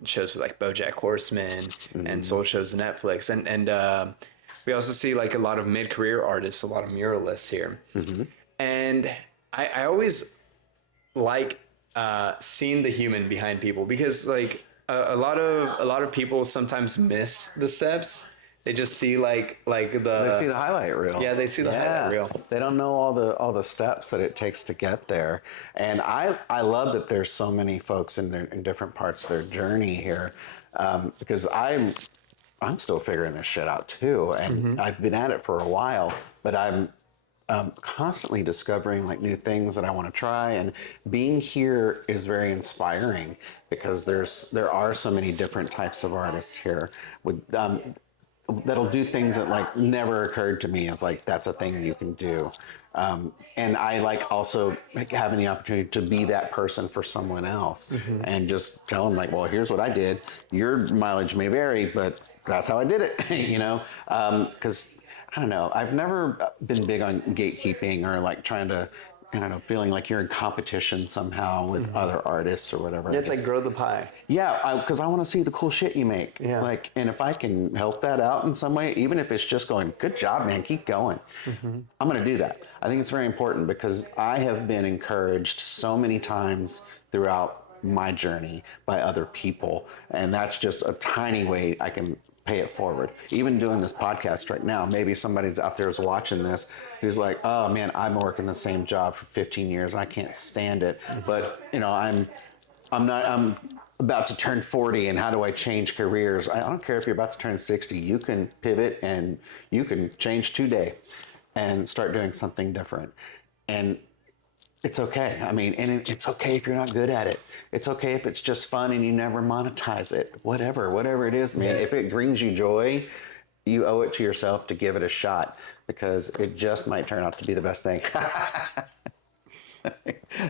shows with like BoJack Horseman and sold shows on Netflix. And we also see like a lot of mid-career artists, a lot of muralists here. And I always like seeing the human behind people, because like a lot of people sometimes miss the steps. They just see like They see the highlight reel. Yeah, they see the highlight reel. They don't know all the steps that it takes to get there. And I love that there's so many folks in different parts of their journey here, because I'm still figuring this shit out too, and I've been at it for a while, but I'm constantly discovering like new things that I want to try, and being here is very inspiring because there are so many different types of artists here with that'll do things that like never occurred to me as like that's a thing you can do. And I like also like having the opportunity to be that person for someone else and just tell them like, well, here's what I did. Your mileage may vary, but that's how I did it, you know? Because I don't know, I've never been big on gatekeeping or like trying to, I don't know, feeling like you're in competition somehow with other artists or whatever. Yeah, it's like grow the pie. Yeah, because I want to see the cool shit you make. Yeah. Like, and if I can help that out in some way, even if it's just going, good job, man, keep going. I'm going to do that. I think it's very important because I have been encouraged so many times throughout my journey by other people. And that's just a tiny way I can pay it forward. Even doing this podcast right now, maybe somebody's out there is watching this who's like, oh man, I'm working the same job for 15 years. I can't stand it. But you know, I'm about to turn 40 and how do I change careers? I don't care if you're about to turn 60, you can pivot and you can change today and start doing something different. And it's okay. I mean, and it's okay if you're not good at it. It's okay if it's just fun and you never monetize it. Whatever it is, man. If it brings you joy, you owe it to yourself to give it a shot because it just might turn out to be the best thing.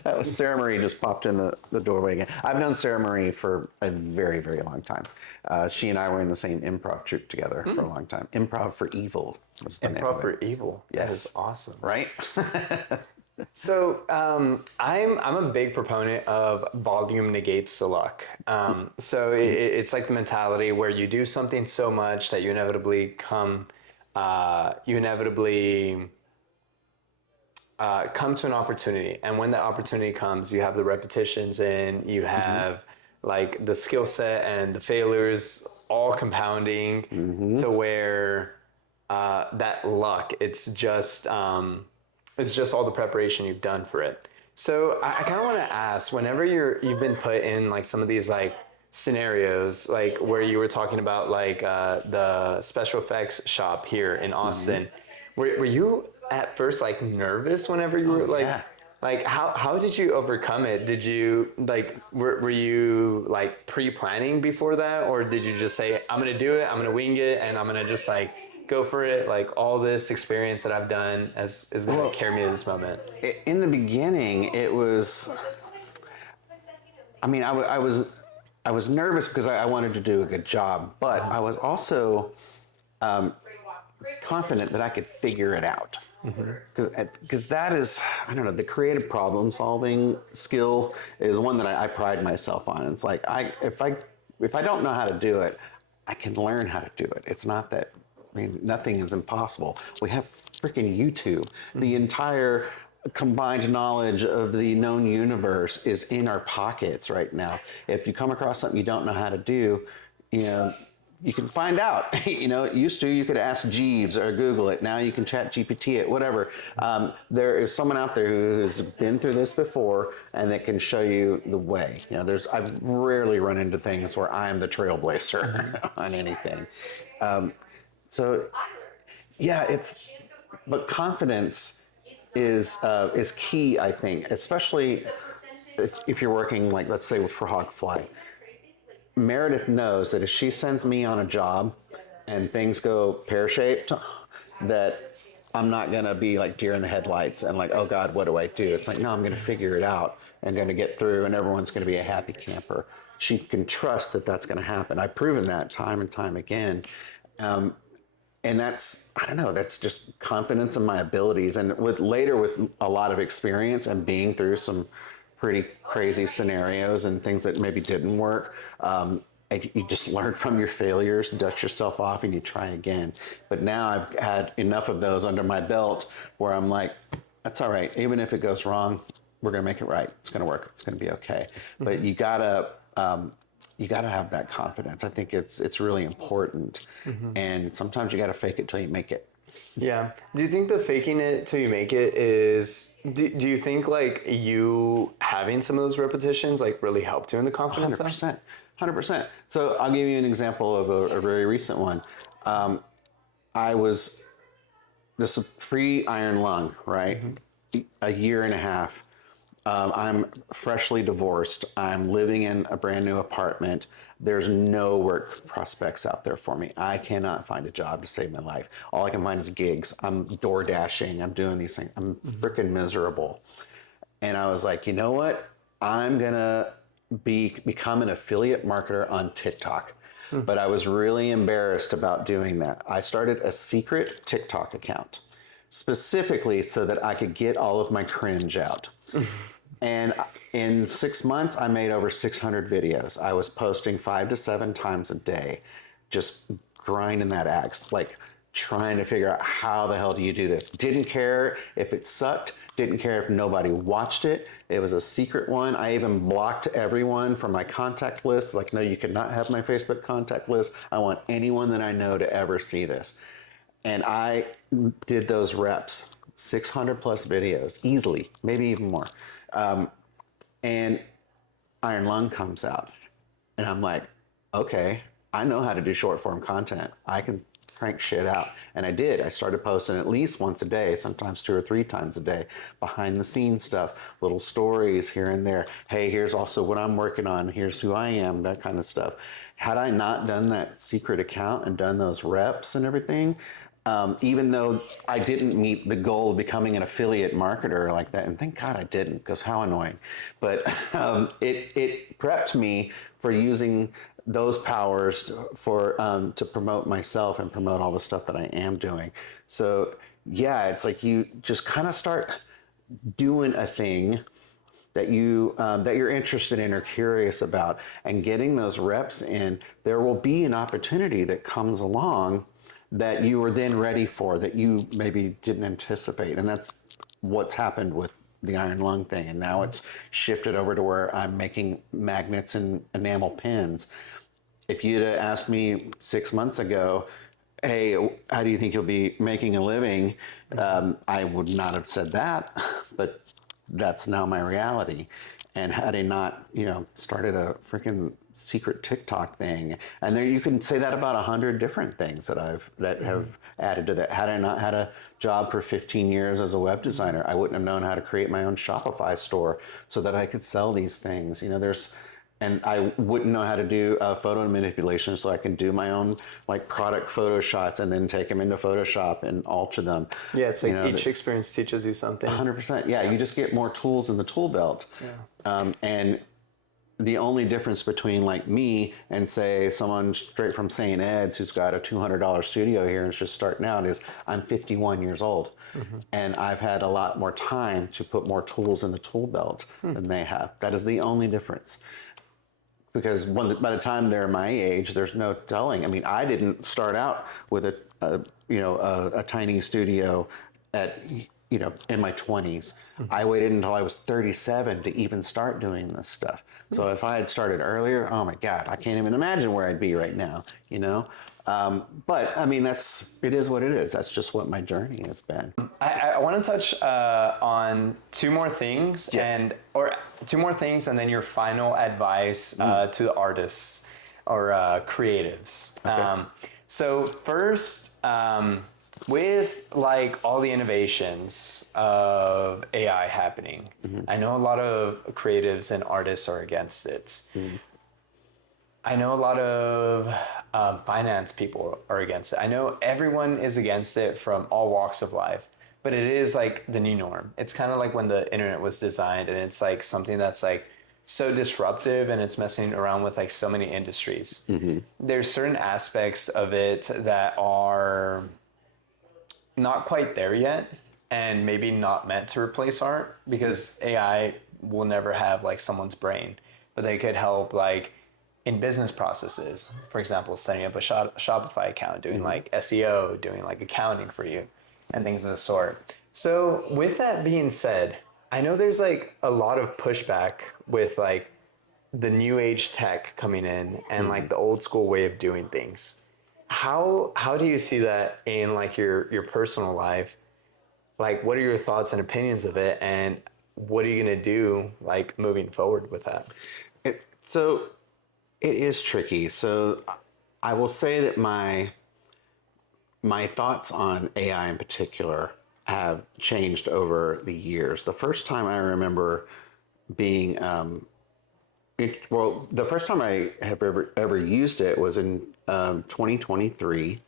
That was Sarah Marie just popped in the doorway again. I've known Sarah Marie for a very, very long time. She and I were in the same improv troupe together for a long time. Improv for Evil was the name of it. Improv for Evil. Yes. That is awesome. Right? So I'm a big proponent of volume negates the luck. So it's like the mentality where you do something so much that you inevitably come to an opportunity, and when that opportunity comes, you have the repetitions and you have like the skill set and the failures all compounding to where that luck, it's just all the preparation you've done for it. So I kind of want to ask, whenever you've been put in like some of these like scenarios, like where you were talking about like the special effects shop here in Austin, were you at first like nervous whenever you were like, like how did you overcome it? Did you like, were you like pre-planning before that, or did you just say, I'm going to do it, I'm going to wing it, and I'm going to just like go for it, like all this experience that I've done is going to carry me to this moment? In the beginning, it was, I mean, I was nervous because I wanted to do a good job, but I was also confident that I could figure it out. Because that is, I don't know, the creative problem solving skill is one that I pride myself on. It's like, if I don't know how to do it, I can learn how to do it. It's not that, I mean, nothing is impossible. We have freaking YouTube. The entire combined knowledge of the known universe is in our pockets right now. If you come across something you don't know how to do, you know, you can find out. You know, used to you could ask Jeeves or Google it. Now you can chat GPT it, whatever. There is someone out there who's been through this before and that can show you the way. You know, I've rarely run into things where I'm the trailblazer on anything. So, yeah, but confidence is key, I think, especially if you're working, like, let's say for Hogfly. Meredith knows that if she sends me on a job and things go pear-shaped, that I'm not going to be like deer in the headlights and like, oh God, what do I do? It's like, no, I'm going to figure it out and going to get through and everyone's going to be a happy camper. She can trust that that's going to happen. I've proven that time and time again. and that's, I don't know, that's just confidence in my abilities. And with a lot of experience and being through some pretty crazy scenarios and things that maybe didn't work, and you just learn from your failures, dust yourself off, and you try again. But now I've had enough of those under my belt where I'm like, that's all right. Even if it goes wrong, we're gonna make it right. It's gonna work. It's gonna be okay. But you gotta have that confidence. I think it's really important. And sometimes you gotta fake it till you make it. Yeah. Do you think the faking it till you make it is, do you think like you having some of those repetitions like really helped you in the confidence? 100%. 100%. So I'll give you an example of a very recent one. This is pre-iron lung, right? A year and a half. I'm freshly divorced. I'm living in a brand new apartment. There's no work prospects out there for me. I cannot find a job to save my life. All I can find is gigs. I'm door dashing. I'm doing these things. I'm freaking miserable. And I was like, you know what? I'm gonna become an affiliate marketer on TikTok. But I was really embarrassed about doing that. I started a secret TikTok account specifically so that I could get all of my cringe out. And in 6 months, I made over 600 videos. I was posting 5 to 7 times a day, just grinding that axe, like trying to figure out how the hell do you do this. Didn't care if it sucked, didn't care if nobody watched it. It was a secret one. I even blocked everyone from my contact list. Like, no, you cannot have my Facebook contact list. I want anyone that I know to ever see this. And I did those reps, 600 plus videos, easily, maybe even more. And Iron Lung comes out. And I'm like, okay, I know how to do short form content. I can crank shit out. And I did. I started posting at least once a day, sometimes 2 or 3 times a day, behind the scenes stuff, little stories here and there. Hey, here's also what I'm working on. Here's who I am, that kind of stuff. Had I not done that secret account and done those reps and everything, even though I didn't meet the goal of becoming an affiliate marketer like that, and thank God I didn't, because how annoying. But it prepped me for using those powers to promote myself and promote all the stuff that I am doing. So yeah, it's like you just kind of start doing a thing that you're interested in or curious about, and getting those reps in. There will be an opportunity that comes along that you were then ready for, that you maybe didn't anticipate. And that's what's happened with the Iron Lung thing. And now it's shifted over to where I'm making magnets and enamel pins. If you'd have asked me 6 months ago, hey, how do you think you'll be making a living? I would not have said that, but that's now my reality. And had I not, started a freaking secret TikTok thing, and there you can say that about 100 different things that have added to that. Had I not had a job for 15 years as a web designer, I wouldn't have known how to create my own Shopify store so that I could sell these things. And I wouldn't know how to do photo manipulation, so I can do my own product photo shots and then take them into Photoshop and alter them. Yeah, it's like each experience teaches you something. 100%. Yeah, you just get more tools in the tool belt. Yeah. And the only difference between me and say someone straight from St. Ed's who's got a $200 studio here and is just starting out is I'm 51 years old. And I've had a lot more time to put more tools in the tool belt than they have. That is the only difference. Because by the time they're my age, there's no telling. I mean, I didn't start out with a tiny studio in my 20s. I waited until I was 37 to even start doing this stuff. So if I had started earlier, oh my God, I can't even imagine where I'd be right now, But I mean, it is what it is. That's just what my journey has been. I want to touch on 2 more things, Yes. or 2 more things, and then your final advice to the artists or creatives. Okay. So first, with all the innovations of AI happening, I know a lot of creatives and artists are against it. I know a lot of finance people are against it. I know everyone is against it from all walks of life, but it is the new norm. It's kind of like when the internet was designed, and it's something that's so disruptive and it's messing around with like so many industries. There's certain aspects of it that are not quite there yet and maybe not meant to replace art because AI will never have like someone's brain, but they could help like in business processes. For example, setting up a Shopify account, doing like SEO, doing like accounting for you and things of the sort. So with that being said, I know there's like a lot of pushback with like the new age tech coming in and like the old school way of doing things. How do you see that in like your personal life? Like, what are your thoughts and opinions of it, and what are you gonna do like moving forward with that? So it is tricky. So I will say that my thoughts on AI in particular have changed over the years. The first time I remember being the first time I have ever used it was in 2023,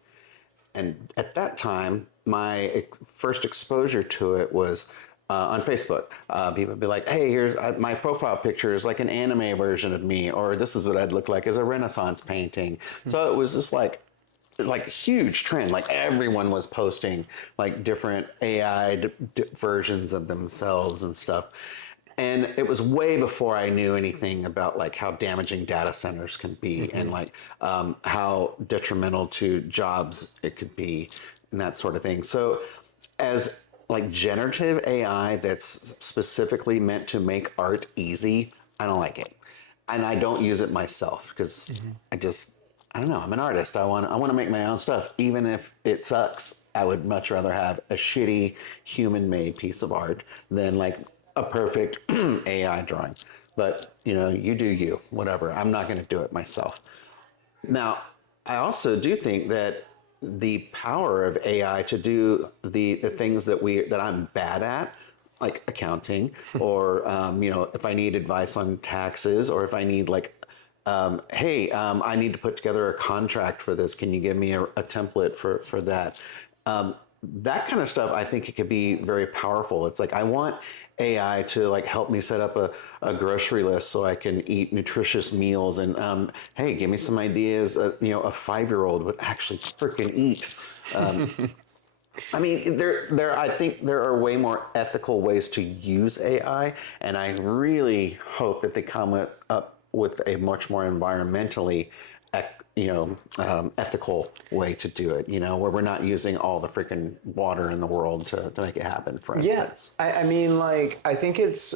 and at that time, my first exposure to it was on Facebook. People would be like, "Hey, here's my profile picture is like an anime version of me," or "This is what I'd look like as a Renaissance painting." So it was just like a huge trend. Like everyone was posting like different AI versions of themselves and stuff. And it was way before I knew anything about like how damaging data centers can be and like how detrimental to jobs it could be and that sort of thing. So as like generative AI that's specifically meant to make art easy, I don't like it. And I don't use it myself because I don't know, I'm an artist. I want to make my own stuff. Even if it sucks, I would much rather have a shitty human-made piece of art than like a perfect AI drawing. But, you know, you do you, whatever. I'm not going to do it myself. Now, I also do think that the power of AI to do the things that I'm bad at, like accounting, or you know, if I need advice on taxes, or if I need like, hey, I need to put together a contract for this. Can you give me a template for that? That kind of stuff, I think it could be very powerful. It's like I want AI to like help me set up a grocery list so I can eat nutritious meals. And hey, give me some ideas. You know, a 5-year-old would actually freaking eat. I mean, I think there are way more ethical ways to use AI, and I really hope that they come up with a much more environmentally, ethical way to do it. You know, where we're not using all the freaking water in the world to make it happen. For instance. Yeah, I mean, like, I think it's.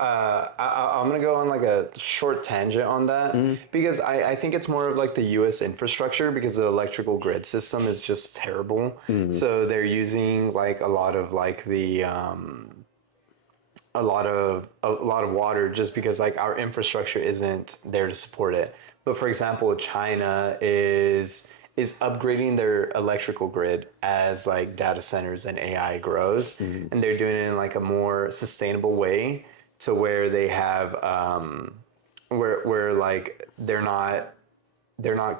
I'm gonna go on like a short tangent on that because I think it's more of like the U.S. infrastructure because the electrical grid system is just terrible. So they're using like a lot of like the. A lot of water just because like our infrastructure isn't there to support it. But for example, China is upgrading their electrical grid as like data centers and AI grows, and they're doing it in like a more sustainable way to where they have where like they're not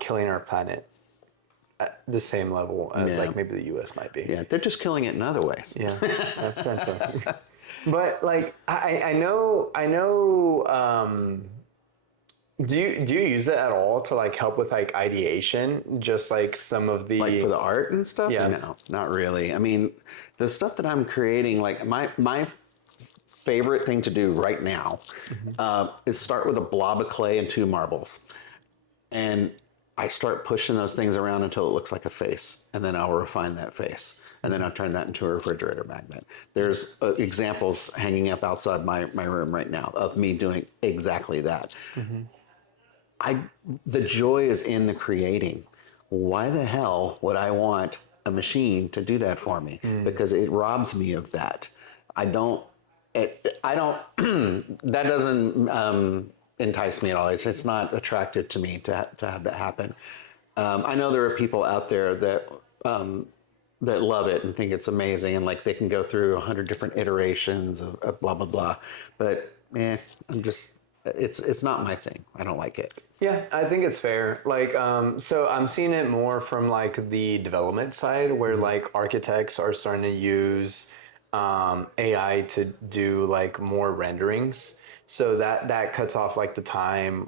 killing our planet at the same level as like maybe the U.S. might be. Yeah, they're just killing it in other ways. Yeah, that's fantastic. But like I know do you use it at all to like help with like ideation, just like some of the Like for the art and stuff? Yeah. No, not really. I mean, the stuff that I'm creating, like my favorite thing to do right now is start with a blob of clay and 2 marbles. And I start pushing those things around until it looks like a face. And then I'll refine that face. And then I'll turn that into a refrigerator magnet. There's examples hanging up outside my room right now of me doing exactly that. The joy is in the creating. Why the hell would I want a machine to do that for me? Because it robs me of that. That doesn't entice me at all. It's not attractive to me to have that happen. I know there are people out there that love it and think it's amazing, and like they can go through 100 different iterations of blah blah blah. But it's not my thing. I don't like it. Yeah, I think it's fair. Like, so I'm seeing it more from like the development side, where like architects are starting to use AI to do like more renderings. So that cuts off like the time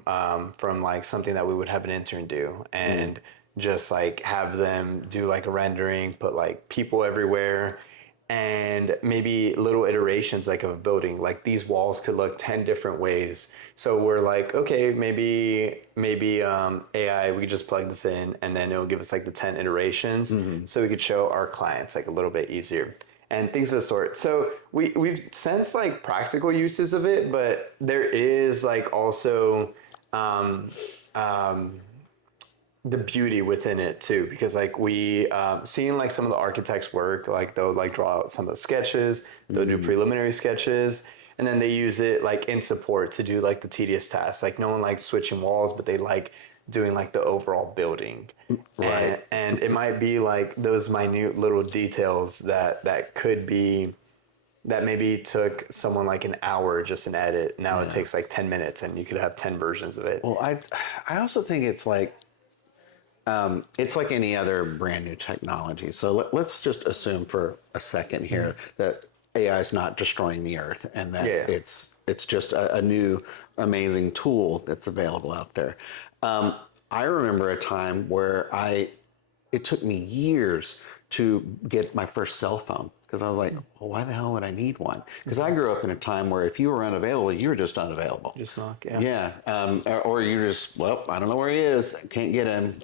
from like something that we would have an intern do, and just like have them do like a rendering, put like people everywhere, and maybe little iterations like of a building. Like these walls could look 10 different ways. So we're like, okay, maybe AI, we could just plug this in and then it'll give us like the 10 iterations, so we could show our clients like a little bit easier and things of the sort. So we've sensed like practical uses of it, but there is like also the beauty within it too, because like we seeing like some of the architects work, like they'll like draw out some of the sketches, they'll do preliminary sketches, and then they use it like in support to do like the tedious tasks. Like no one likes switching walls, but they like doing like the overall building. Right. And it might be like those minute little details that could be, that maybe took someone like an hour just an edit. Now it takes like 10 minutes and you could have 10 versions of it. Well, I also think it's like any other brand new technology. So let's just assume for a second here that AI is not destroying the earth, and that it's just a new amazing tool that's available out there. I remember a time where it took me years to get my first cell phone, because I was like, well, why the hell would I need one? Because I grew up in a time where if you were unavailable, you were just unavailable. Just knock, Or you just, well, I don't know where he is, can't get him.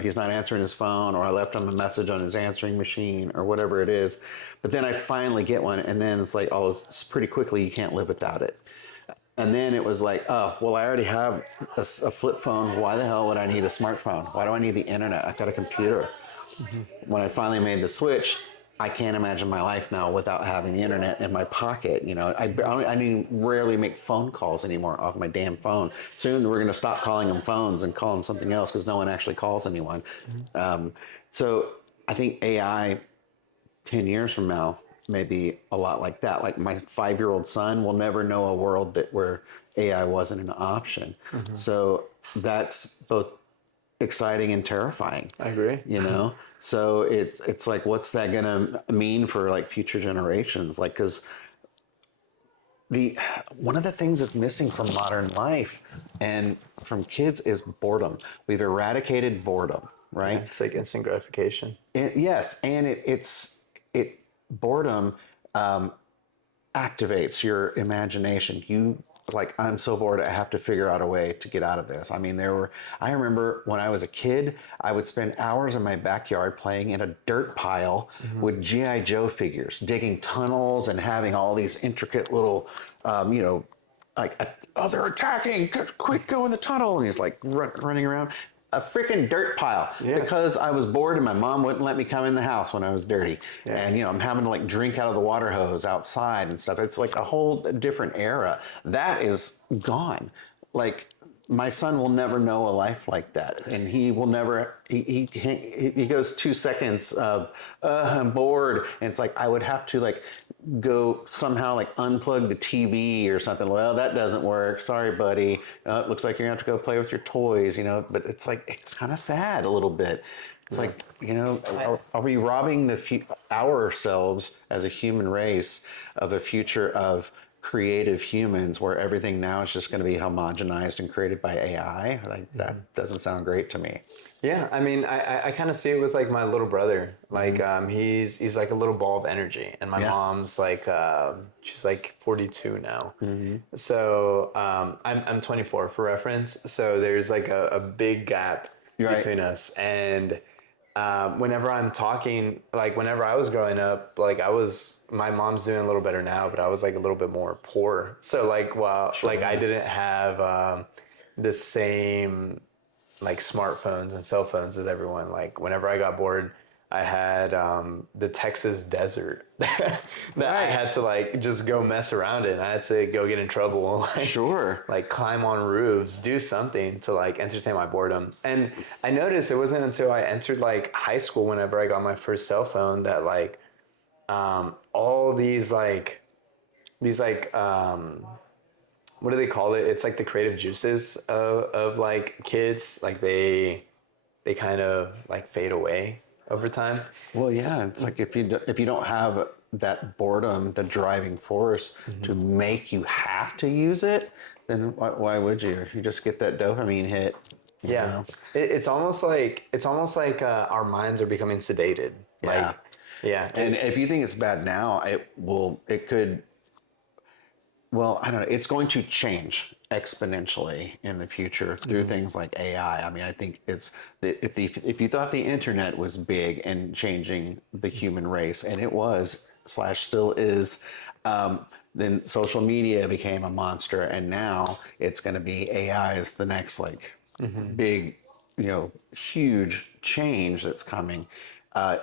He's not answering his phone, or I left him a message on his answering machine, or whatever it is. But then I finally get one, and then it's like, oh, it's pretty quickly, you can't live without it. And then it was like, oh, well, I already have a flip phone. Why the hell would I need a smartphone? Why do I need the internet? I've got a computer. When I finally made the switch, I can't imagine my life now without having the internet in my pocket. I mean, rarely make phone calls anymore off my damn phone. Soon we're going to stop calling them phones and call them something else, because no one actually calls anyone. So I think AI 10 years from now may be a lot like that. Like my 5-year-old son will never know a world where AI wasn't an option. So that's both exciting and terrifying. I agree. So it's like, what's that gonna mean for like future generations? Like, because one of the things that's missing from modern life and from kids is boredom. We've eradicated boredom, right? It's like instant gratification. Yes, and boredom activates your imagination. I'm so bored, I have to figure out a way to get out of this. I mean, I remember when I was a kid, I would spend hours in my backyard playing in a dirt pile with G.I. Joe figures, digging tunnels and having all these intricate little, they're attacking, quick, go in the tunnel. And he's like running around. A freaking dirt pile, because I was bored and my mom wouldn't let me come in the house when I was dirty. And I'm having to like drink out of the water hose outside and stuff. It's like a whole different era that is gone. Like my son will never know a life like that, and he will never. He goes 2 seconds of I'm bored, and it's like I would have to like go somehow like unplug the TV or something. Well, that doesn't work. Sorry, buddy. It looks like you're gonna have to go play with your toys. But it's like it's kind of sad a little bit. It's like are we robbing ourselves as a human race of a future of creative humans where everything now is just going to be homogenized and created by AI? Like that doesn't sound great to me. Yeah, I mean, I kind of see it with like my little brother. Like, he's like a little ball of energy, and my mom's like, she's like 42 now. So I'm 24 for reference. So there's like a big gap between us, and whenever I'm talking, like whenever I was growing up, like my mom's doing a little better now, but I was like a little bit more poor. So like, I didn't have the same like smartphones and cell phones as everyone. Like whenever I got bored, I had the Texas desert that I had to like just go mess around in. I had to go get in trouble, like climb on roofs, do something to like entertain my boredom. And I noticed it wasn't until I entered like high school, whenever I got my first cell phone, that like all these what do they call it? It's like the creative juices of like kids, like they kind of like fade away over time. Well, yeah, it's like if you don't have that boredom the driving force to make you have to use it, then why would you? You just get that dopamine hit. You Yeah, know? it's almost like our minds are becoming sedated. Yeah. Like, yeah, And if you think it's bad now, it could, well, I don't know. It's going to change exponentially in the future through things like AI. I mean, I think if you thought the internet was big and changing the human race, and it was / still is, then social media became a monster, and now it's going to be AI is the next like big, huge change that's coming.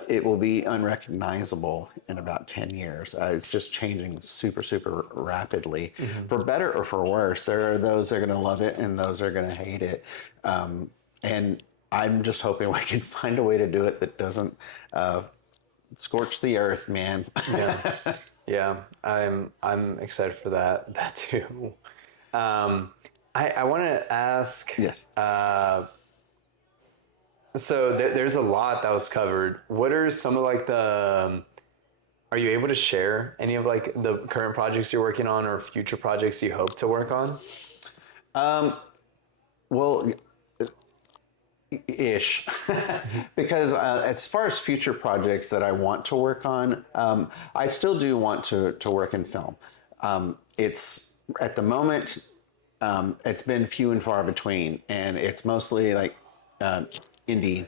It will be unrecognizable in about 10 years. It's just changing super, super rapidly, for better or for worse. There are those that are going to love it and those that are going to hate it. And I'm just hoping we can find a way to do it that doesn't scorch the earth, man. yeah, yeah. I'm excited for that too. I want to ask. Yes. So there's a lot that was covered. What are some of like the? Are you able to share any of like the current projects you're working on or future projects you hope to work on? Well, ish. Because as far as future projects that I want to work on, I still do want to work in film. It's at the moment, it's been few and far between, and it's mostly like indie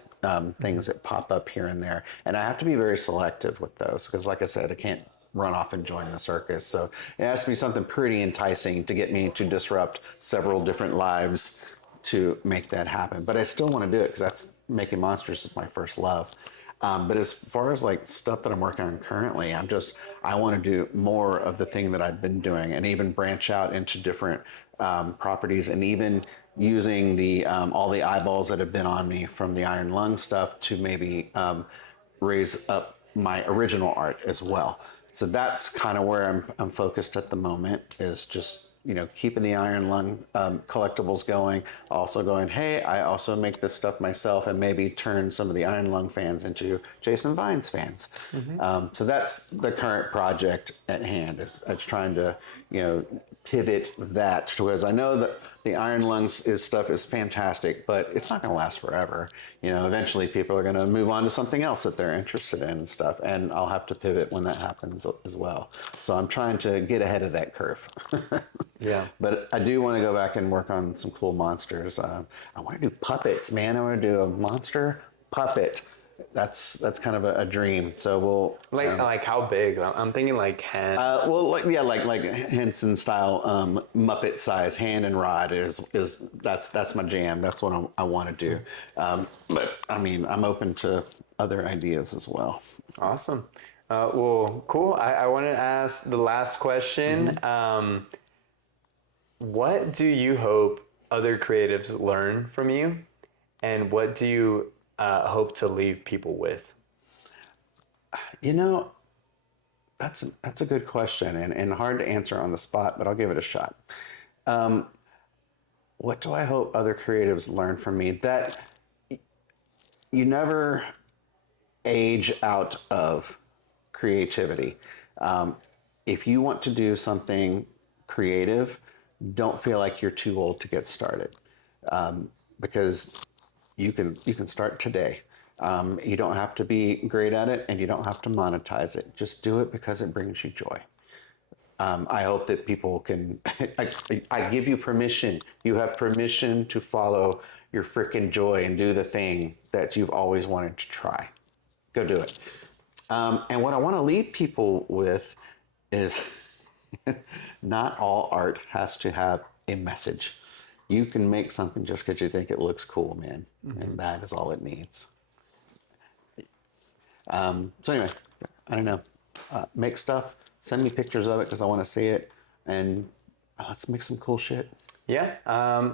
things that pop up here and there. And I have to be very selective with those because, like I said, I can't run off and join the circus. So it has to be something pretty enticing to get me to disrupt several different lives to make that happen. But I still want to do it because that's making monsters is my first love. But as far as like stuff that I'm working on currently, I want to do more of the thing that I've been doing and even branch out into different properties, and even using the all the eyeballs that have been on me from the Iron Lung stuff to maybe raise up my original art as well. So that's kind of where I'm focused at the moment, is just keeping the Iron Lung collectibles going. Also going, hey, I also make this stuff myself, and maybe turn some of the Iron Lung fans into Jason Vines fans. So that's the current project at hand. Is trying to pivot that, because I know that the Iron Lungs stuff is fantastic, but it's not going to last forever. Eventually people are going to move on to something else that they're interested in and stuff, and I'll have to pivot when that happens as well. So I'm trying to get ahead of that curve. Yeah. But I do want to go back and work on some cool monsters. I want to do puppets, man. I want to do a monster puppet. That's kind of a dream. So we'll like how big? I'm thinking like hand. like Henson style, Muppet size hand and rod is that's my jam. That's what I want to do. But I mean, I'm open to other ideas as well. Awesome. Well, cool. I wanted to ask the last question. What do you hope other creatives learn from you, and what do you hope to leave people with? That's a good question, and hard to answer on the spot, but I'll give it a shot. What do I hope other creatives learn from me? That you never age out of creativity. If you want to do something creative, don't feel like you're too old to get started, because you can start today. You don't have to be great at it, and you don't have to monetize it. Just do it because it brings you joy. I hope that people can. I give you permission. You have permission to follow your freaking joy and do the thing that you've always wanted to try. Go do it. And what I want to leave people with is not all art has to have a message. You can make something just because you think it looks cool, man. And that is all it needs. So anyway, I don't know. Make stuff. Send me pictures of it because I want to see it. And let's make some cool shit. Yeah.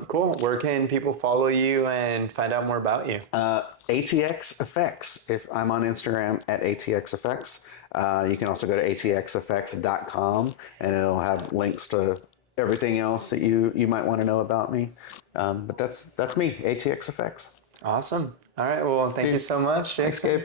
Cool. Where can people follow you and find out more about you? ATX Effects. If I'm on Instagram at ATX Effects. You can also go to atxeffects.com, and it'll have links to everything else that you might want to know about me. But that's me, ATX Effects. Awesome. All right. Well, thank you so much, Jason. Thanks, Gabe.